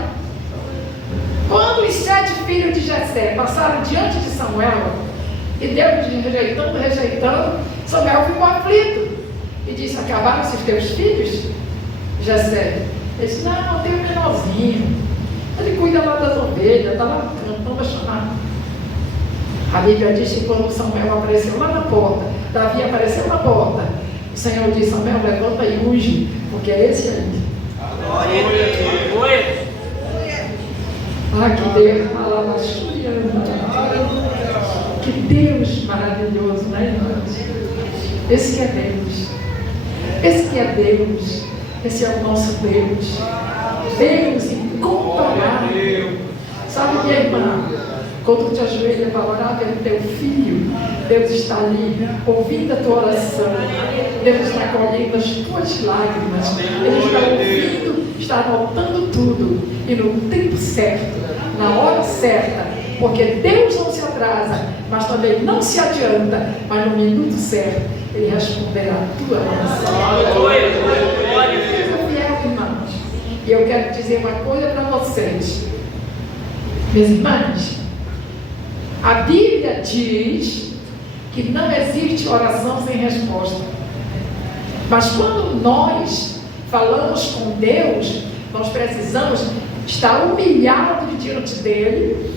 Quando os 7 filhos de Jessé passaram diante de Samuel, e Deus rejeitando, Samuel ficou aflito e disse: acabaram-se os teus filhos, Jessé? Ele disse, não, tem um menorzinho. Ele cuida lá das ovelhas, está lá no canto, não vai chamar. A Bíblia diz que quando Samuel apareceu lá na porta, Davi apareceu na porta, o Senhor disse, Samuel, levanta e unge, porque é esse aí. Ah, que Deus, que Deus maravilhoso, né, irmãos? Esse que é Deus. Esse que é Deus. Esse é o nosso Deus. Deus incomparável. Sabe, minha irmã? Quando tu te ajoelha para orar pelo teu filho, Deus está ali, ouvindo a tua oração. Deus está colhendo as tuas lágrimas. Ele está ouvindo, está anotando tudo. E no tempo certo, na hora certa, porque Deus não se atrasa, mas também não se adianta, mas no minuto certo, Ele responderá a tua oração. Irmãos, e eu quero dizer uma coisa para vocês, minhas irmãs. A Bíblia diz que não existe oração sem resposta. Mas quando nós falamos com Deus, nós precisamos estar humilhados diante dele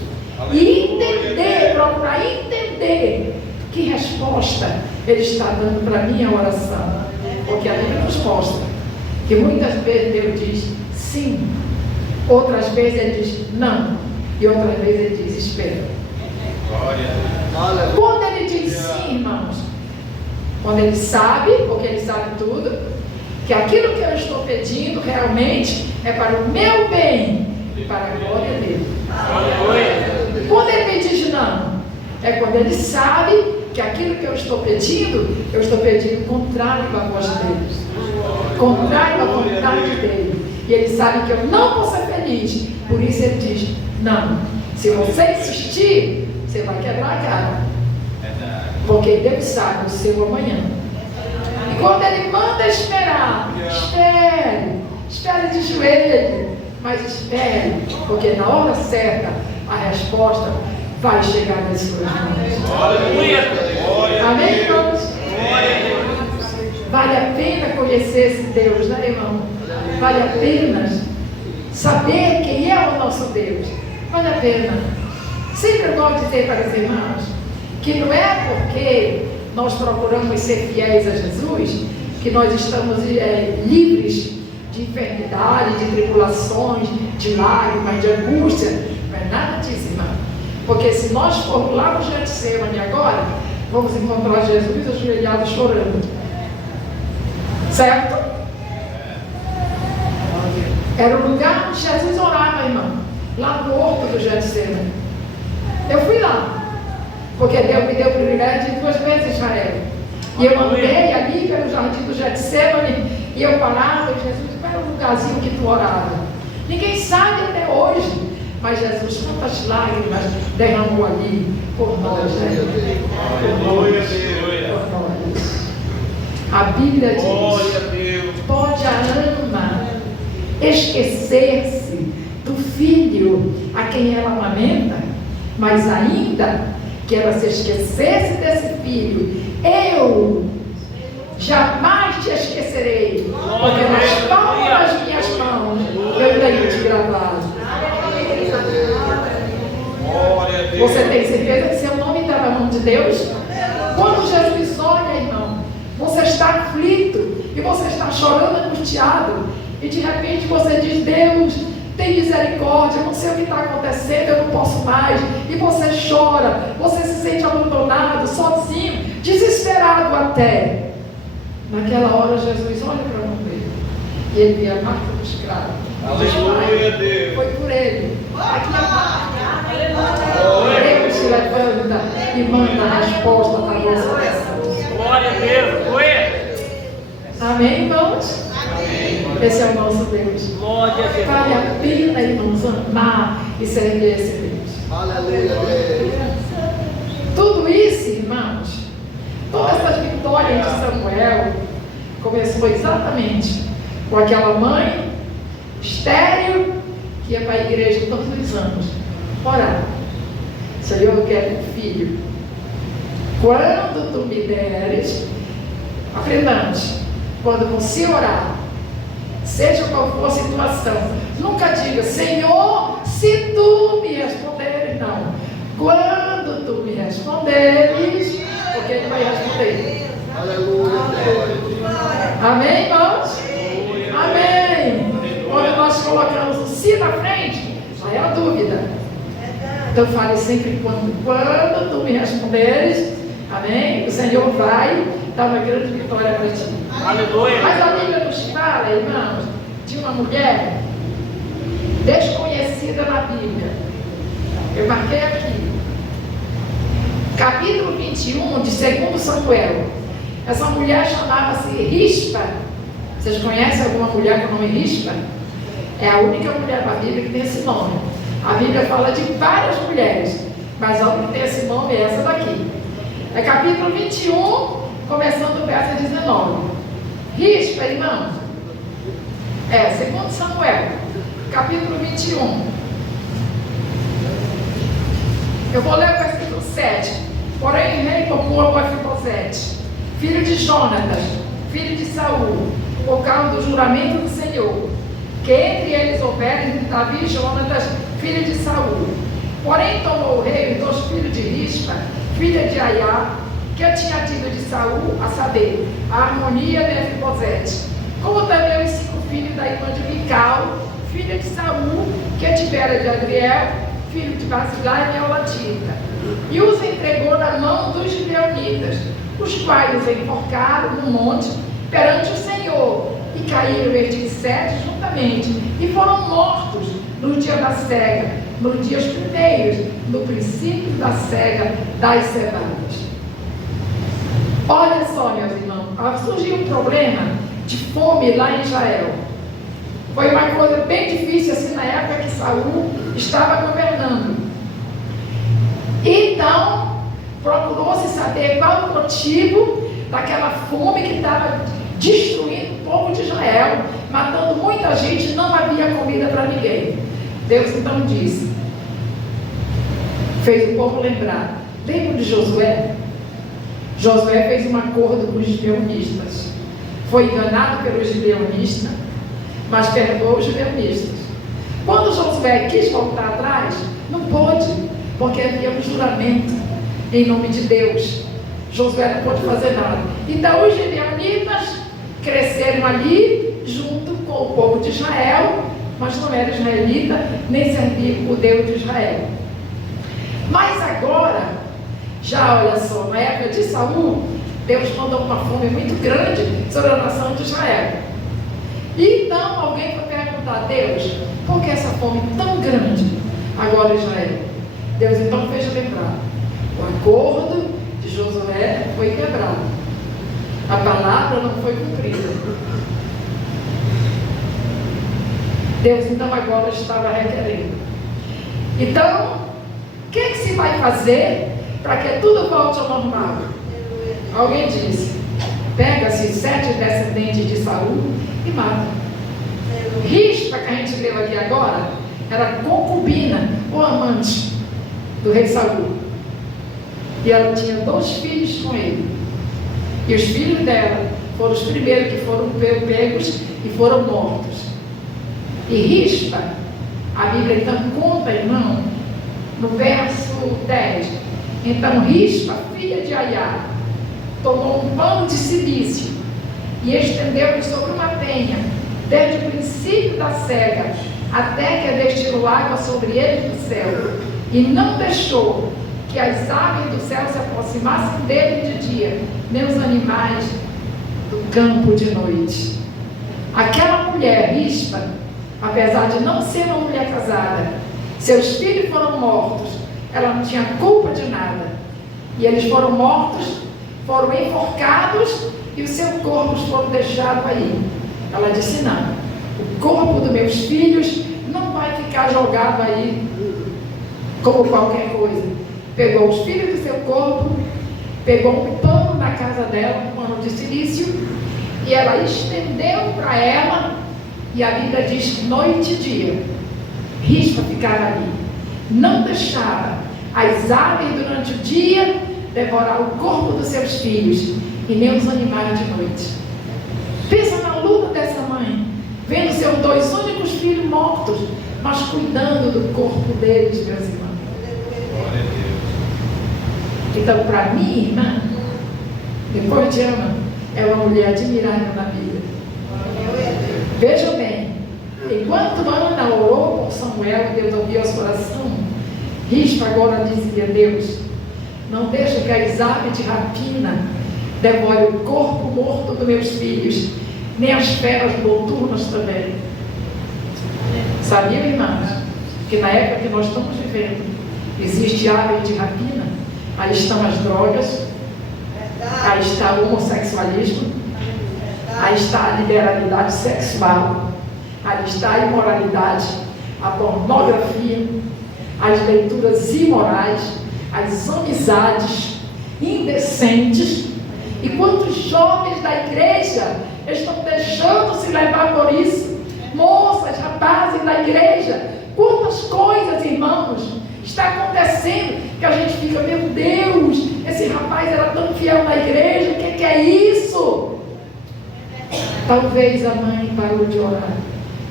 e entender, procurar entender que resposta Ele está dando para a minha oração. Porque a Bíblia nos mostra que muitas vezes Deus diz sim, outras vezes Ele diz não, e outras vezes Ele diz espera. Quando Ele diz sim, irmãos, quando Ele sabe, porque Ele sabe tudo, que aquilo que eu estou pedindo realmente é para o meu bem e para a glória dele. Quando Ele me diz não, é quando Ele sabe que aquilo que eu estou pedindo contrário à voz dele, contrário à vontade dele, e Ele sabe que eu não vou ser feliz, por isso Ele diz não. Se você insistir, você vai quebrar a cara, porque Deus sabe o seu amanhã. E quando Ele manda esperar, espere de joelho, mas espere, porque na hora certa a resposta vai chegar nas suas mãos. Amém, irmãos? Vale a pena conhecer esse Deus, né, irmão? Vale a pena saber quem é o nosso Deus. Vale a pena. Sempre eu gosto de dizer para os irmãos que não é porque nós procuramos ser fiéis a Jesus que nós estamos livres de enfermidade, de tribulações, de lágrimas, de angústia. Não é nada disso, irmão. Porque se nós formos lá no Getsemane agora, vamos encontrar Jesus ajoelhado chorando. Certo? Era o lugar onde Jesus orava, irmão. Lá no horto do Getsemane. Eu fui lá. Porque Deus me deu o privilégio de ir 2 vezes a Israel. E eu andei ali pelo jardim do Getsemane. E eu parava e Jesus, qual era o lugarzinho que tu orava? Ninguém sabe até hoje. Mas Jesus, quantas lágrimas derramou ali por nós, né? Por nós. A Bíblia diz: pode a ama esquecer-se do filho a quem ela amamenta, mas ainda que ela se esquecesse desse filho, eu jamais te esquecerei, porque nas palmas das minhas mãos eu tenho te gravado. Você tem certeza que seu nome está na mão de Deus? Quando Jesus olha, irmão, você está aflito e você está chorando, angustiado, e de repente você diz: Deus, tem misericórdia, eu não sei o que está acontecendo, eu não posso mais. E você chora, você se sente abandonado, sozinho, desesperado até. Naquela hora Jesus olha para a mão dele e ele vê a marca do escravo. Aleluia, Deus. Foi por ele. Aqui a marca. Deus se levanta e manda a resposta para a nossa oração. Glória a Deus. Amém, irmãos? Amém. Esse é o nosso Deus. Glória a Deus. Vale a pena, irmãos, amar e servir esse Deus. Aleluia, Deus. Tudo isso, irmãos, todas essas vitórias de Samuel começou exatamente com aquela mãe estéril que ia para a igreja todos os anos orar: Senhor, eu quero um filho. Quando tu me deres, aprendamos, quando você orar, Seja qual for a situação. Nunca diga, Senhor, se tu me responderes, não. Quando tu me responderes, porque Ele vai responder. Aleluia. Amém, irmãos? Amém. Quando nós colocamos o se na frente, aí é a dúvida. Então fale sempre quando tu me responderes, amém? O Senhor vai dar uma grande vitória para ti. Aleluia. Mas a Bíblia nos fala, irmãos, de uma mulher desconhecida na Bíblia. Eu marquei aqui. Capítulo 21 de 2 Samuel. Essa mulher chamava-se Rispa. Vocês conhecem alguma mulher com o nome Rispa? É a única mulher da Bíblia que tem esse nome. A Bíblia fala de várias mulheres, mas a única que tem esse nome é essa daqui. É capítulo 21, começando o verso 19. Rispa, irmãos. 2 Samuel, capítulo 21. Eu vou ler o versículo 7. Porém, o rei tomou a Mefibosete, filho de Jonatas, filho de Saul, por causa do juramento do Senhor, que entre eles houver entre Davi e Jonatas, filho de Saul. Porém, tomou o rei os 2 filhos de Rispa, filha de Aiá, que tinha tido de Saul, a saber, a harmonia de Mefibosete, como também os 5 filhos da irmã de Mical, filha de Saul, que tivera de Adriel, filho de Barzilai e Meolatita, e os entregou na mão dos gibeonitas, os quais os enforcaram no monte perante o Senhor, e caíram estes 7 juntamente, e foram mortos no dia da cega, nos dias primeiros, no princípio da cega das cevadas. Olha só, meus irmãos, surgiu um problema de fome lá em Israel. Foi uma coisa bem difícil assim na época que Saul estava governando. Então, procurou-se saber qual o motivo daquela fome que estava destruindo o povo de Israel, matando muita gente, não havia comida para ninguém. Deus então disse, fez o povo lembrar. Lembra de Josué? Josué fez um acordo com os gibeonistas. Foi enganado pelos gibeonistas, mas perdoou os gibeonistas. Quando Josué quis voltar atrás, não pôde, porque havia um juramento em nome de Deus. Josué não pôde fazer nada. Então os gibeonitas cresceram ali, junto com o povo de Israel, mas não era israelita, nem servia o Deus de Israel. Mas agora, já olha só, na época de Saul, Deus mandou uma fome muito grande sobre a nação de Israel. E então alguém foi perguntar a Deus, por que essa fome tão grande agora em Israel? Deus então fez lembrar, o acordo de Josué foi quebrado, a palavra não foi cumprida. Deus então agora estava requerendo. Então, o que se vai fazer para que tudo volte ao normal? Alguém disse, pega-se 7 descendentes de Saul e mata. Rispa, que a gente leu aqui agora, era concubina ou amante do rei Saul. E ela tinha 2 filhos com ele. E os filhos dela foram os primeiros que foram pegos e foram mortos. E Rispa, a Bíblia então conta, irmão, no verso 10. Então Rispa, filha de Aiá, tomou um pano de silício e estendeu-lhe sobre uma penha, desde o princípio da cega, até que destilou água sobre ele do céu, e não deixou que as aves do céu se aproximassem dele de dia, nem os animais do campo de noite. Aquela mulher, Rispa, apesar de não ser uma mulher casada, seus filhos foram mortos, ela não tinha culpa de nada, e eles foram mortos, foram enforcados, e os seus corpos foram deixados aí. Ela disse, não, o corpo dos meus filhos não vai ficar jogado aí como qualquer coisa. Pegou os filhos do seu corpo, pegou um pano na casa dela, um pano de silício, e ela estendeu para ela, e a Bíblia diz noite e dia. Rispa ficava ali, não deixava as aves durante o dia devorar o corpo dos seus filhos, e nem os animais de noite. Pensa na luta dessa mãe, vendo seus 2 únicos filhos mortos, mas cuidando do corpo deles, meus irmãos. Então, para mim, irmã, depois de Ana, é uma mulher admirável na vida. Veja bem, enquanto Ana orou por Samuel e Deus ouviu a sua oração, Rispa agora dizia a Deus: não deixa que a exame de rapina devore o corpo morto dos meus filhos, nem as feras noturnas também. Sabiam, irmãos, que na época que nós estamos vivendo, existe ave de rapina? Aí estão as drogas, aí está o homossexualismo, aí está a liberalidade sexual, aí está a imoralidade, a pornografia, as leituras imorais, as amizades indecentes. E quantos jovens da igreja estão deixando se levar por isso? Moças, rapazes da igreja, quantas coisas, irmãos, está acontecendo que a gente fica, meu Deus, esse rapaz era tão fiel na igreja, o que é isso? Talvez a mãe parou de orar.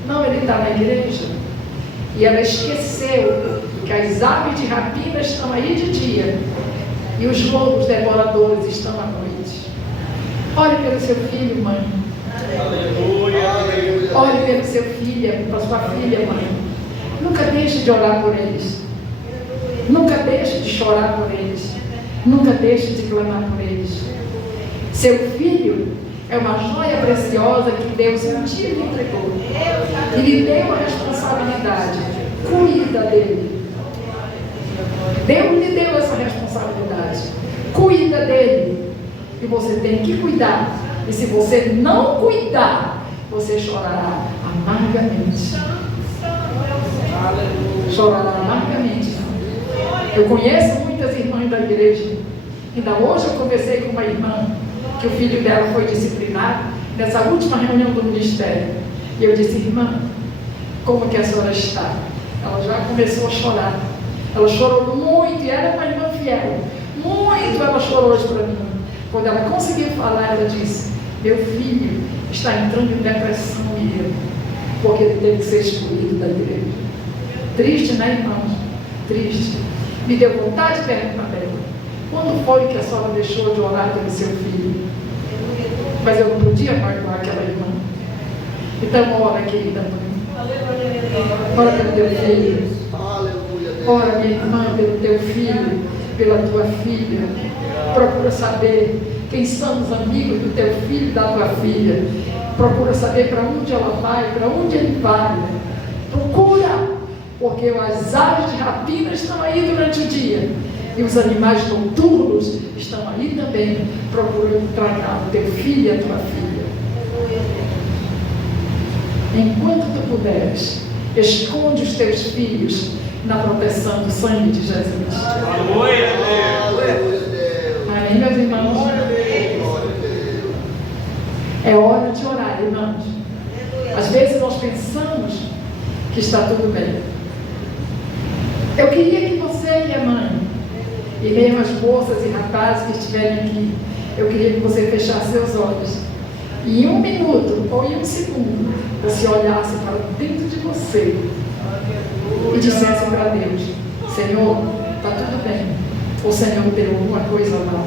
Não, ele está na igreja. E ela esqueceu que as aves de rapina estão aí de dia e os lobos devoradores estão à noite. Ore pelo seu filho, mãe. Ore pelo seu filho, pela sua filha, mãe. Nunca deixe de orar por eles. Nunca deixe de chorar por eles. Nunca deixe de clamar por eles. Seu filho é uma joia preciosa que Deus um dia lhe entregou. E lhe deu a responsabilidade. Cuida dele. Deus lhe deu essa responsabilidade. Cuida dele. E você tem que cuidar. E se você não cuidar, você chorará amargamente. Chorará amargamente. Eu conheço muitas irmãs da igreja. Ainda hoje eu conversei com uma irmã que o filho dela foi disciplinado nessa última reunião do ministério. E eu disse: irmã, como que a senhora está? Ela já começou a chorar. Ela chorou muito e era uma irmã fiel. Muito ela chorou hoje para mim. Quando ela conseguiu falar, ela disse: meu filho está entrando em depressão e eu, porque ele teve que ser excluído da igreja. Triste, né, irmãos? Triste. Me deu vontade de perguntar para ela: quando foi que a senhora deixou de orar pelo seu filho? Mas eu não podia perdoar aquela irmã. Então ora, querida mãe. Ora pelo teu filho. Ora, minha irmã, pelo teu filho, pela tua filha. Procura saber quem são os amigos do teu filho e da tua filha. Procura saber para onde ela vai, para onde ele vai. Procura, porque as aves de rapina estão aí durante o dia. E os animais noturnos estão aí também, procurando tragar o teu filho e a tua filha. Enquanto tu puderes, esconde os teus filhos na proteção do sangue de Jesus. Aleluia, Deus. Amém, meus irmãos? É hora de orar, irmãos. Às vezes nós pensamos que está tudo bem. Eu queria que você, minha mãe, e mesmo as moças e rapazes que estiverem aqui, eu queria que você fechasse seus olhos. E em 1 minuto ou em 1 segundo, você olhasse para dentro de você e dissesse para Deus: Senhor, está tudo bem. O Senhor deu alguma coisa mal.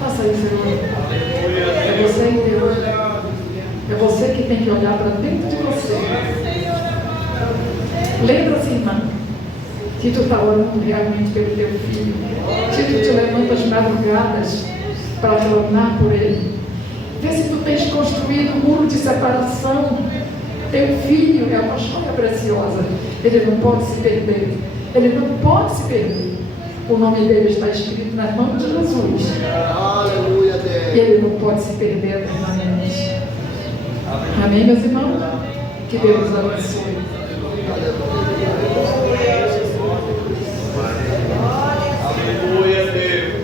Faça isso, Senhor. É você e Deus. É você que tem que olhar para dentro de você. Lembra-se, irmã, que tu está orando realmente pelo teu filho. Que tu te levanta às madrugadas para clamar por ele. Vê se tu tens construído um muro de separação. Teu filho é uma joia preciosa. Ele não pode se perder. Ele não pode se perder. O nome dele está escrito nas mãos de Jesus. Aleluia, Deus. E ele não pode se perder eternamente. Amém, meus irmãos? Que Deus nos abençoe. Aleluia, Deus.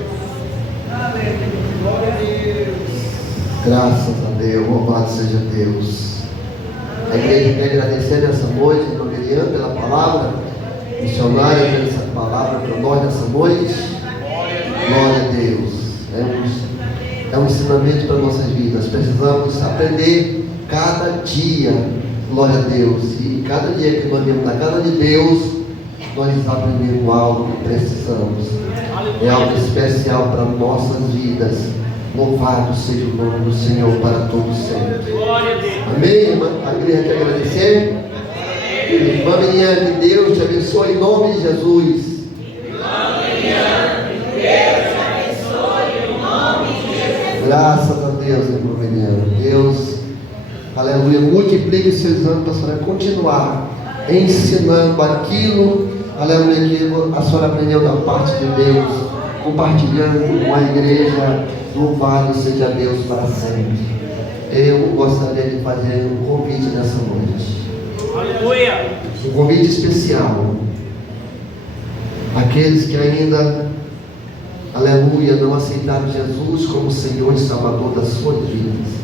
Graças a Deus, louvado seja Deus. A igreja quer agradecer nessa noite, irmã Miriam, pela palavra missionária, pela essa palavra para nós nessa noite. Glória a Deus. É um ensinamento para nossas vidas. Precisamos aprender cada dia Glória a Deus. E cada dia que nós viemos na casa de Deus, nós aprendemos algo que precisamos. É algo especial para nossas vidas. Louvado seja o nome do Senhor para todos sempre. Amém, irmã? A igreja quer agradecer? Irmã Miriam, que Deus te abençoe em nome de Jesus. Graças a Deus, irmã Miriam. Deus, aleluia, multiplique seus anos para a senhora continuar ensinando aquilo, aleluia, que a senhora aprendeu da parte de Deus, compartilhando com a igreja. Louvado seja Deus para sempre. Eu gostaria de fazer um convite nessa noite. Aleluia! Um convite especial. Aqueles que ainda, aleluia, não aceitaram Jesus como Senhor e Salvador das suas vidas.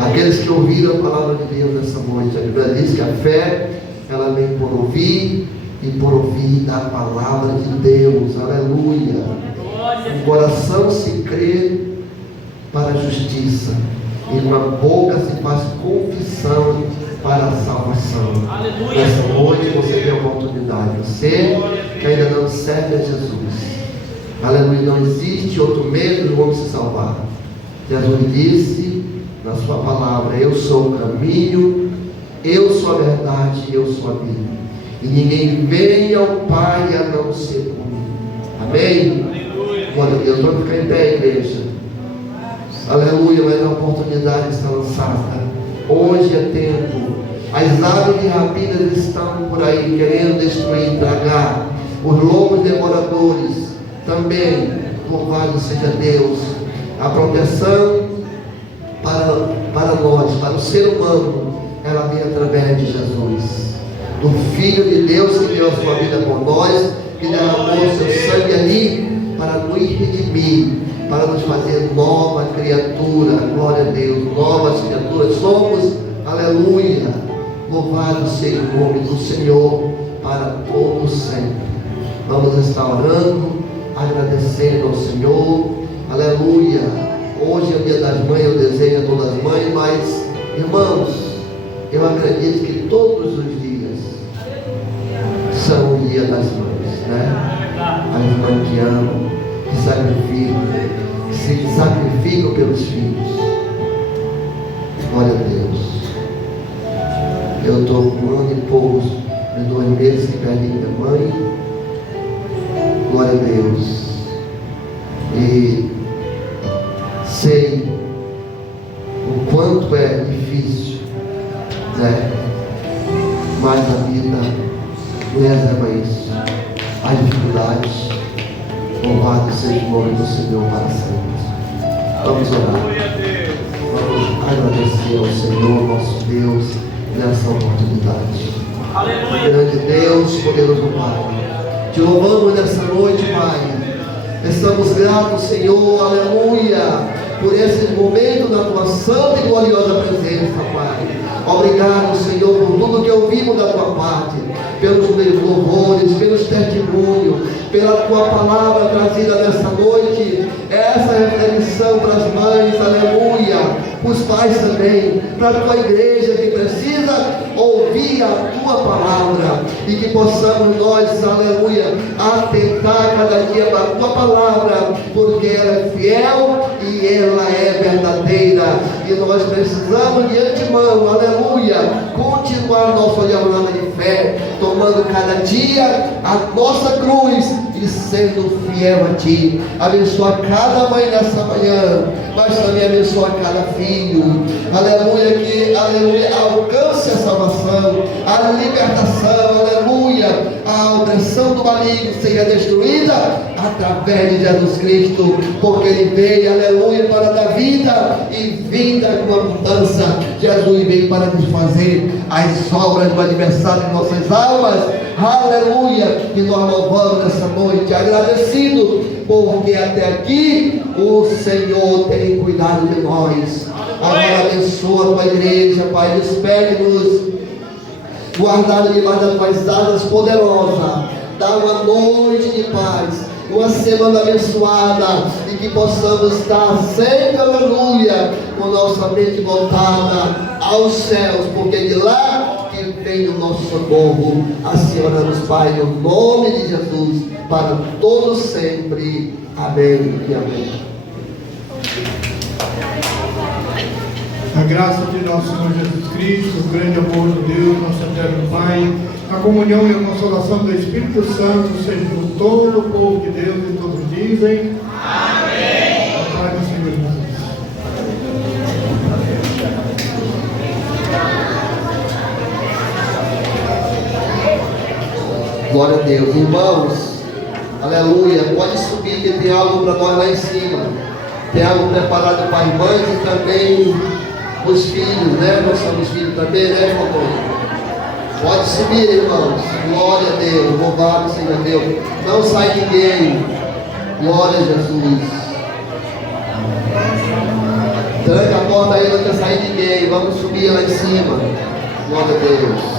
Aqueles que ouviram a palavra de Deus nessa noite. A Bíblia diz que a fé, ela vem por ouvir e por ouvir a palavra de Deus. Aleluia. O coração se crê para a justiça, e com a boca se faz confissão para a salvação. Aleluia. Nessa noite você tem a oportunidade. Você que ainda não serve a Jesus, aleluia, não existe outro meio do homem se salvar. Jesus disse na sua palavra: eu sou o caminho, eu sou a verdade, eu sou a vida, e ninguém vem ao Pai a não ser por mim. Amém? Glória a Deus. Vamos ficar em pé, igreja. Aleluia, mas a oportunidade está lançada. Hoje é tempo. As aves de rapina estão por aí querendo destruir, tragar. Os lobos devoradores também. Louvado seja Deus. A proteção para nós, para o ser humano, ela vem através de Jesus, do Filho de Deus que deu a sua vida por nós, que derramou o seu sangue ali para nos redimir, para nos fazer nova criatura. Glória a Deus, novas criaturas somos. Aleluia, louvado seja o nome do Senhor para todos sempre. Vamos estar orando, agradecendo ao Senhor. Aleluia. Hoje é o dia das mães, eu desejo a todas as mães, mas irmãos, eu acredito que todos os dias são o dia das mães, né? As mães que amam, que se sacrificam pelos filhos. Glória a Deus. Eu estou com 1 ano e poucos, de 2 meses que perdi minha mãe. Glória a Deus. E sei o quanto é difícil, né? Mas a vida reserva isso, as dificuldades. Louvado seja o nome do Senhor para sempre. Vamos orar. Vamos agradecer ao Senhor, nosso Deus, nessa oportunidade. Aleluia. Grande Deus, poderoso Pai, te louvamos nessa noite, Pai. Estamos gratos, Senhor, aleluia, por esse momento da tua santa e gloriosa presença, Pai. Obrigado, Senhor, por tudo que ouvimos da tua parte, pelos meus louvores, pelos testemunhos, pela tua palavra trazida nessa noite. Essa reflexão para as mães, aleluia, para os pais também, para a tua igreja que precisa ouvir a tua palavra, e que possamos nós, aleluia, atentar cada dia para a tua palavra, porque ela é fiel e ela é verdadeira, e nós precisamos de antemão, aleluia, continuar nossa jornada de fé, tomando cada dia a nossa cruz e sendo fiel a ti. Abençoa cada mãe nessa manhã, mas também abençoa cada filho, aleluia, que, aleluia, alcance a salvação, a libertação, aleluia, a opressão do maligno seja destruída através de Jesus Cristo, porque ele veio, aleluia, para dar vida e vida com abundância. Jesus veio para desfazer as obras do adversário em nossas almas, aleluia, e nós louvamos nessa noite, agradecido, porque até aqui o Senhor tem cuidado de nós. Agora abençoa a tua igreja, Pai, despede-nos, guardado debaixo das tuas asas poderosas, dá uma noite de paz, uma semana abençoada, e que possamos estar sempre, aleluia, com nossa mente voltada aos céus, porque de lá vem o nosso socorro. Assim oramos, Pai, no nome de Jesus, para todos sempre. Amém e amém. A graça de nosso Senhor Jesus Cristo, o grande amor de Deus, nosso eterno Pai, a comunhão e a consolação do Espírito Santo seja com todo o povo de Deus, e todos dizem amém. A paz do Senhor Jesus. Glória a Deus. Irmãos, aleluia, pode subir que tem algo para nós lá em cima. Tem algo preparado para as mães e também os filhos, né? Nós somos filhos também, né, irmão? Pode subir, irmãos. Glória a Deus. Louvado seja Deus. Não sai ninguém. Glória a Jesus. Tranca a porta aí, não quer sair ninguém. Vamos subir lá em cima. Glória a Deus.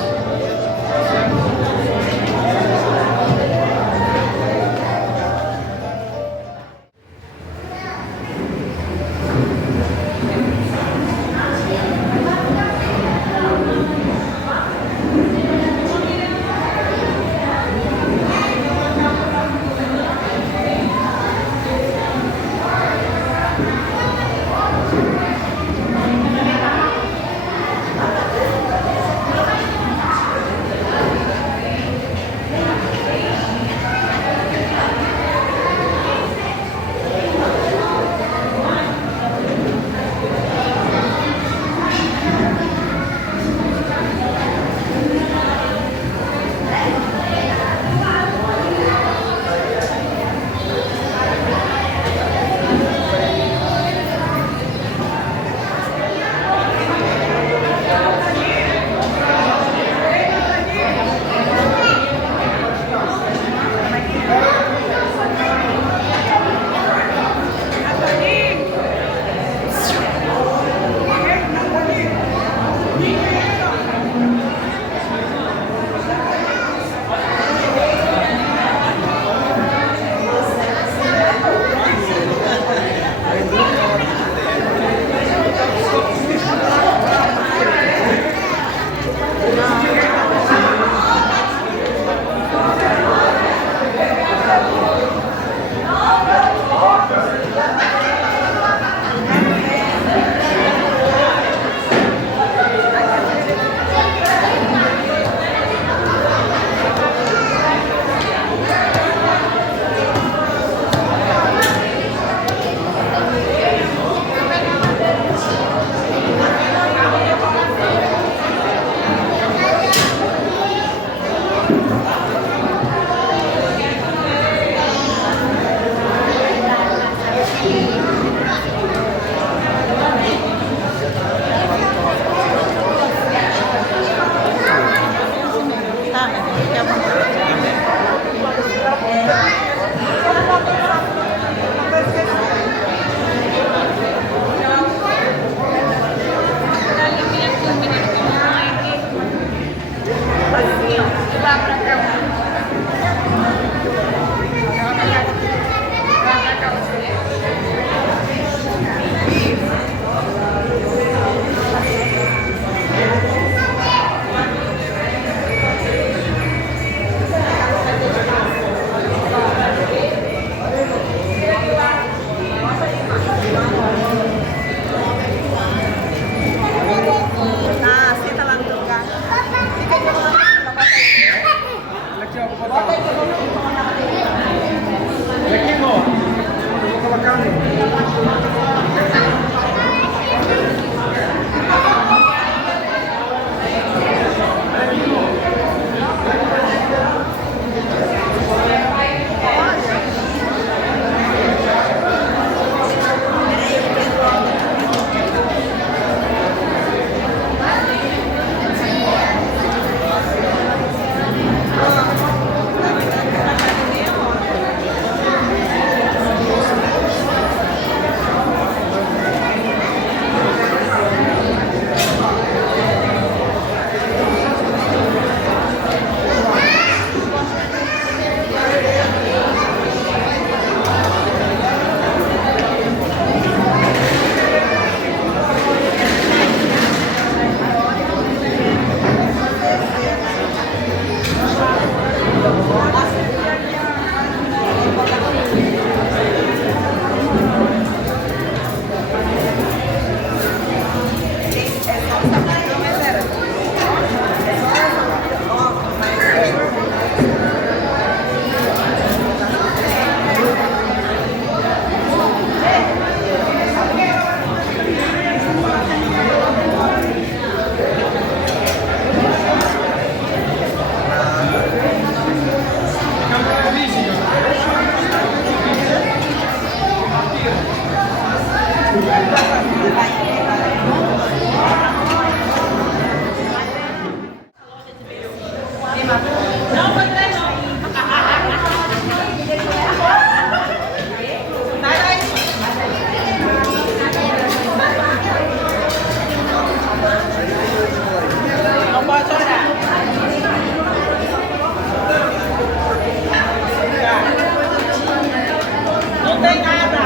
não tem nada.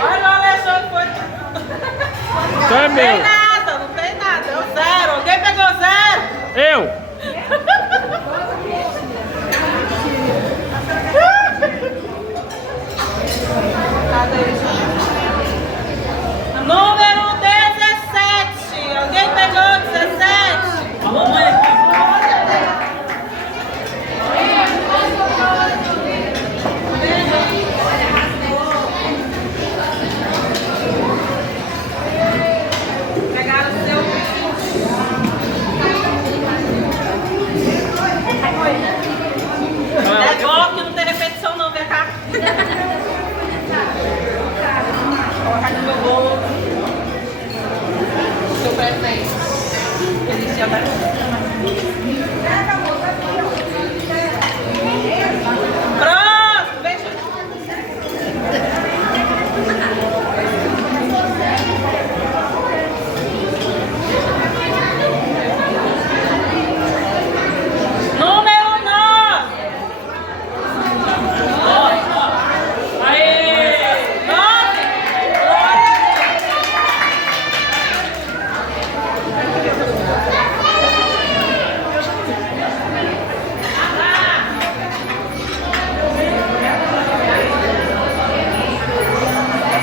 Olha o Alexandre foi. Só é meu. Não tem nada, deu zero. Alguém pegou zero? Eu. Número 17. Alguém pegou 17? A mamãe aqui. Pegaram o seu. Devolve que não tem repetição não, vem cá. Coloca no meu bolo. Seu presente. Feliz dia da Próximo, beijo. Número 9. Aê! 9. Glória a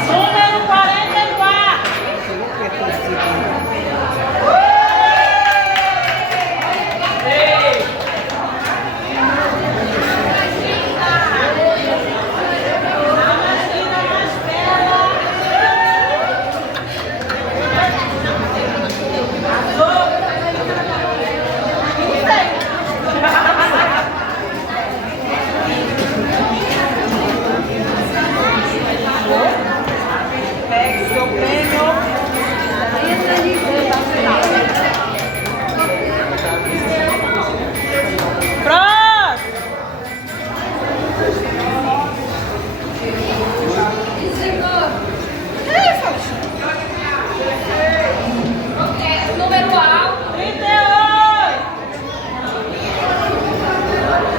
Número 44. Pegue seu prêmio. Próximo. Que isso, Alexandre? Número alto. 38.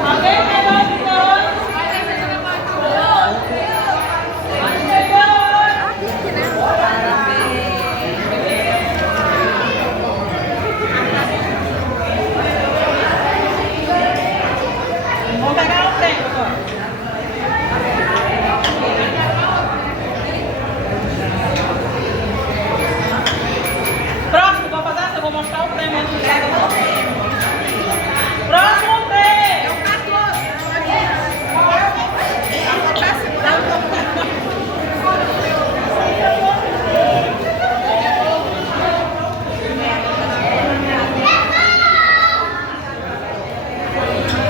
Alguém pegou 38? Vamos pegar o tempo agora. Próximo, vou fazer assim, eu vou mostrar o prêmio antes de pegar. Próximo prêmio.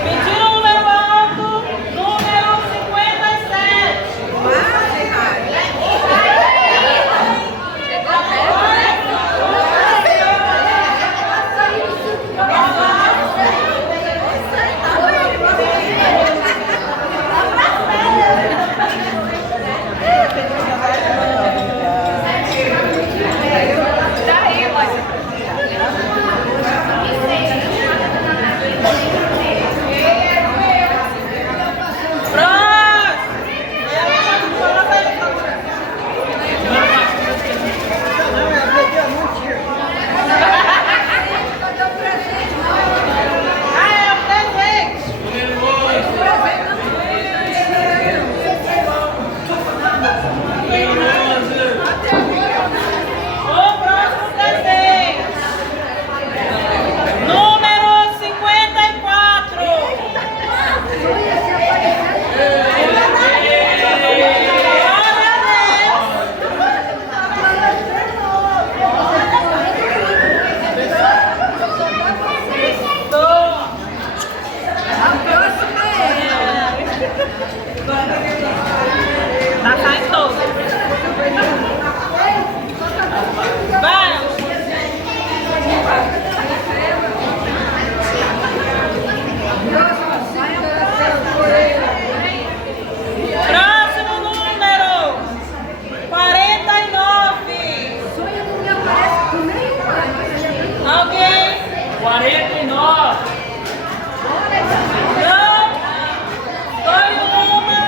Pediram o número alto, número 57. O próximo presente. Número 54. Tá saindo todo. Vai. Próximo número 49. Alguém? 49. Não. Foi uma.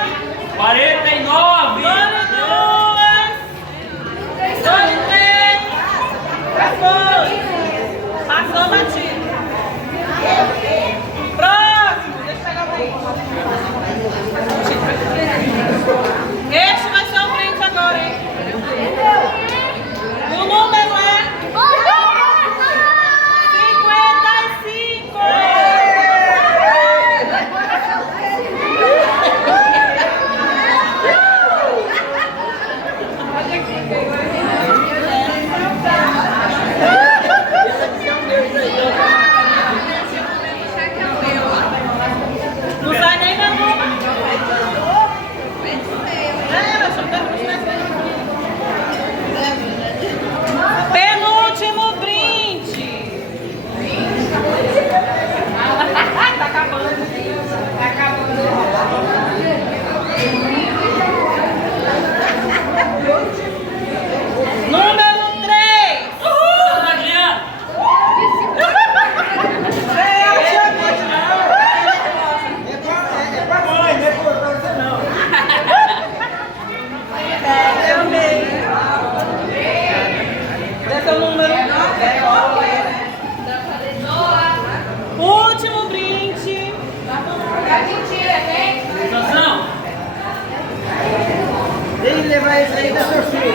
É isso aí da torcida.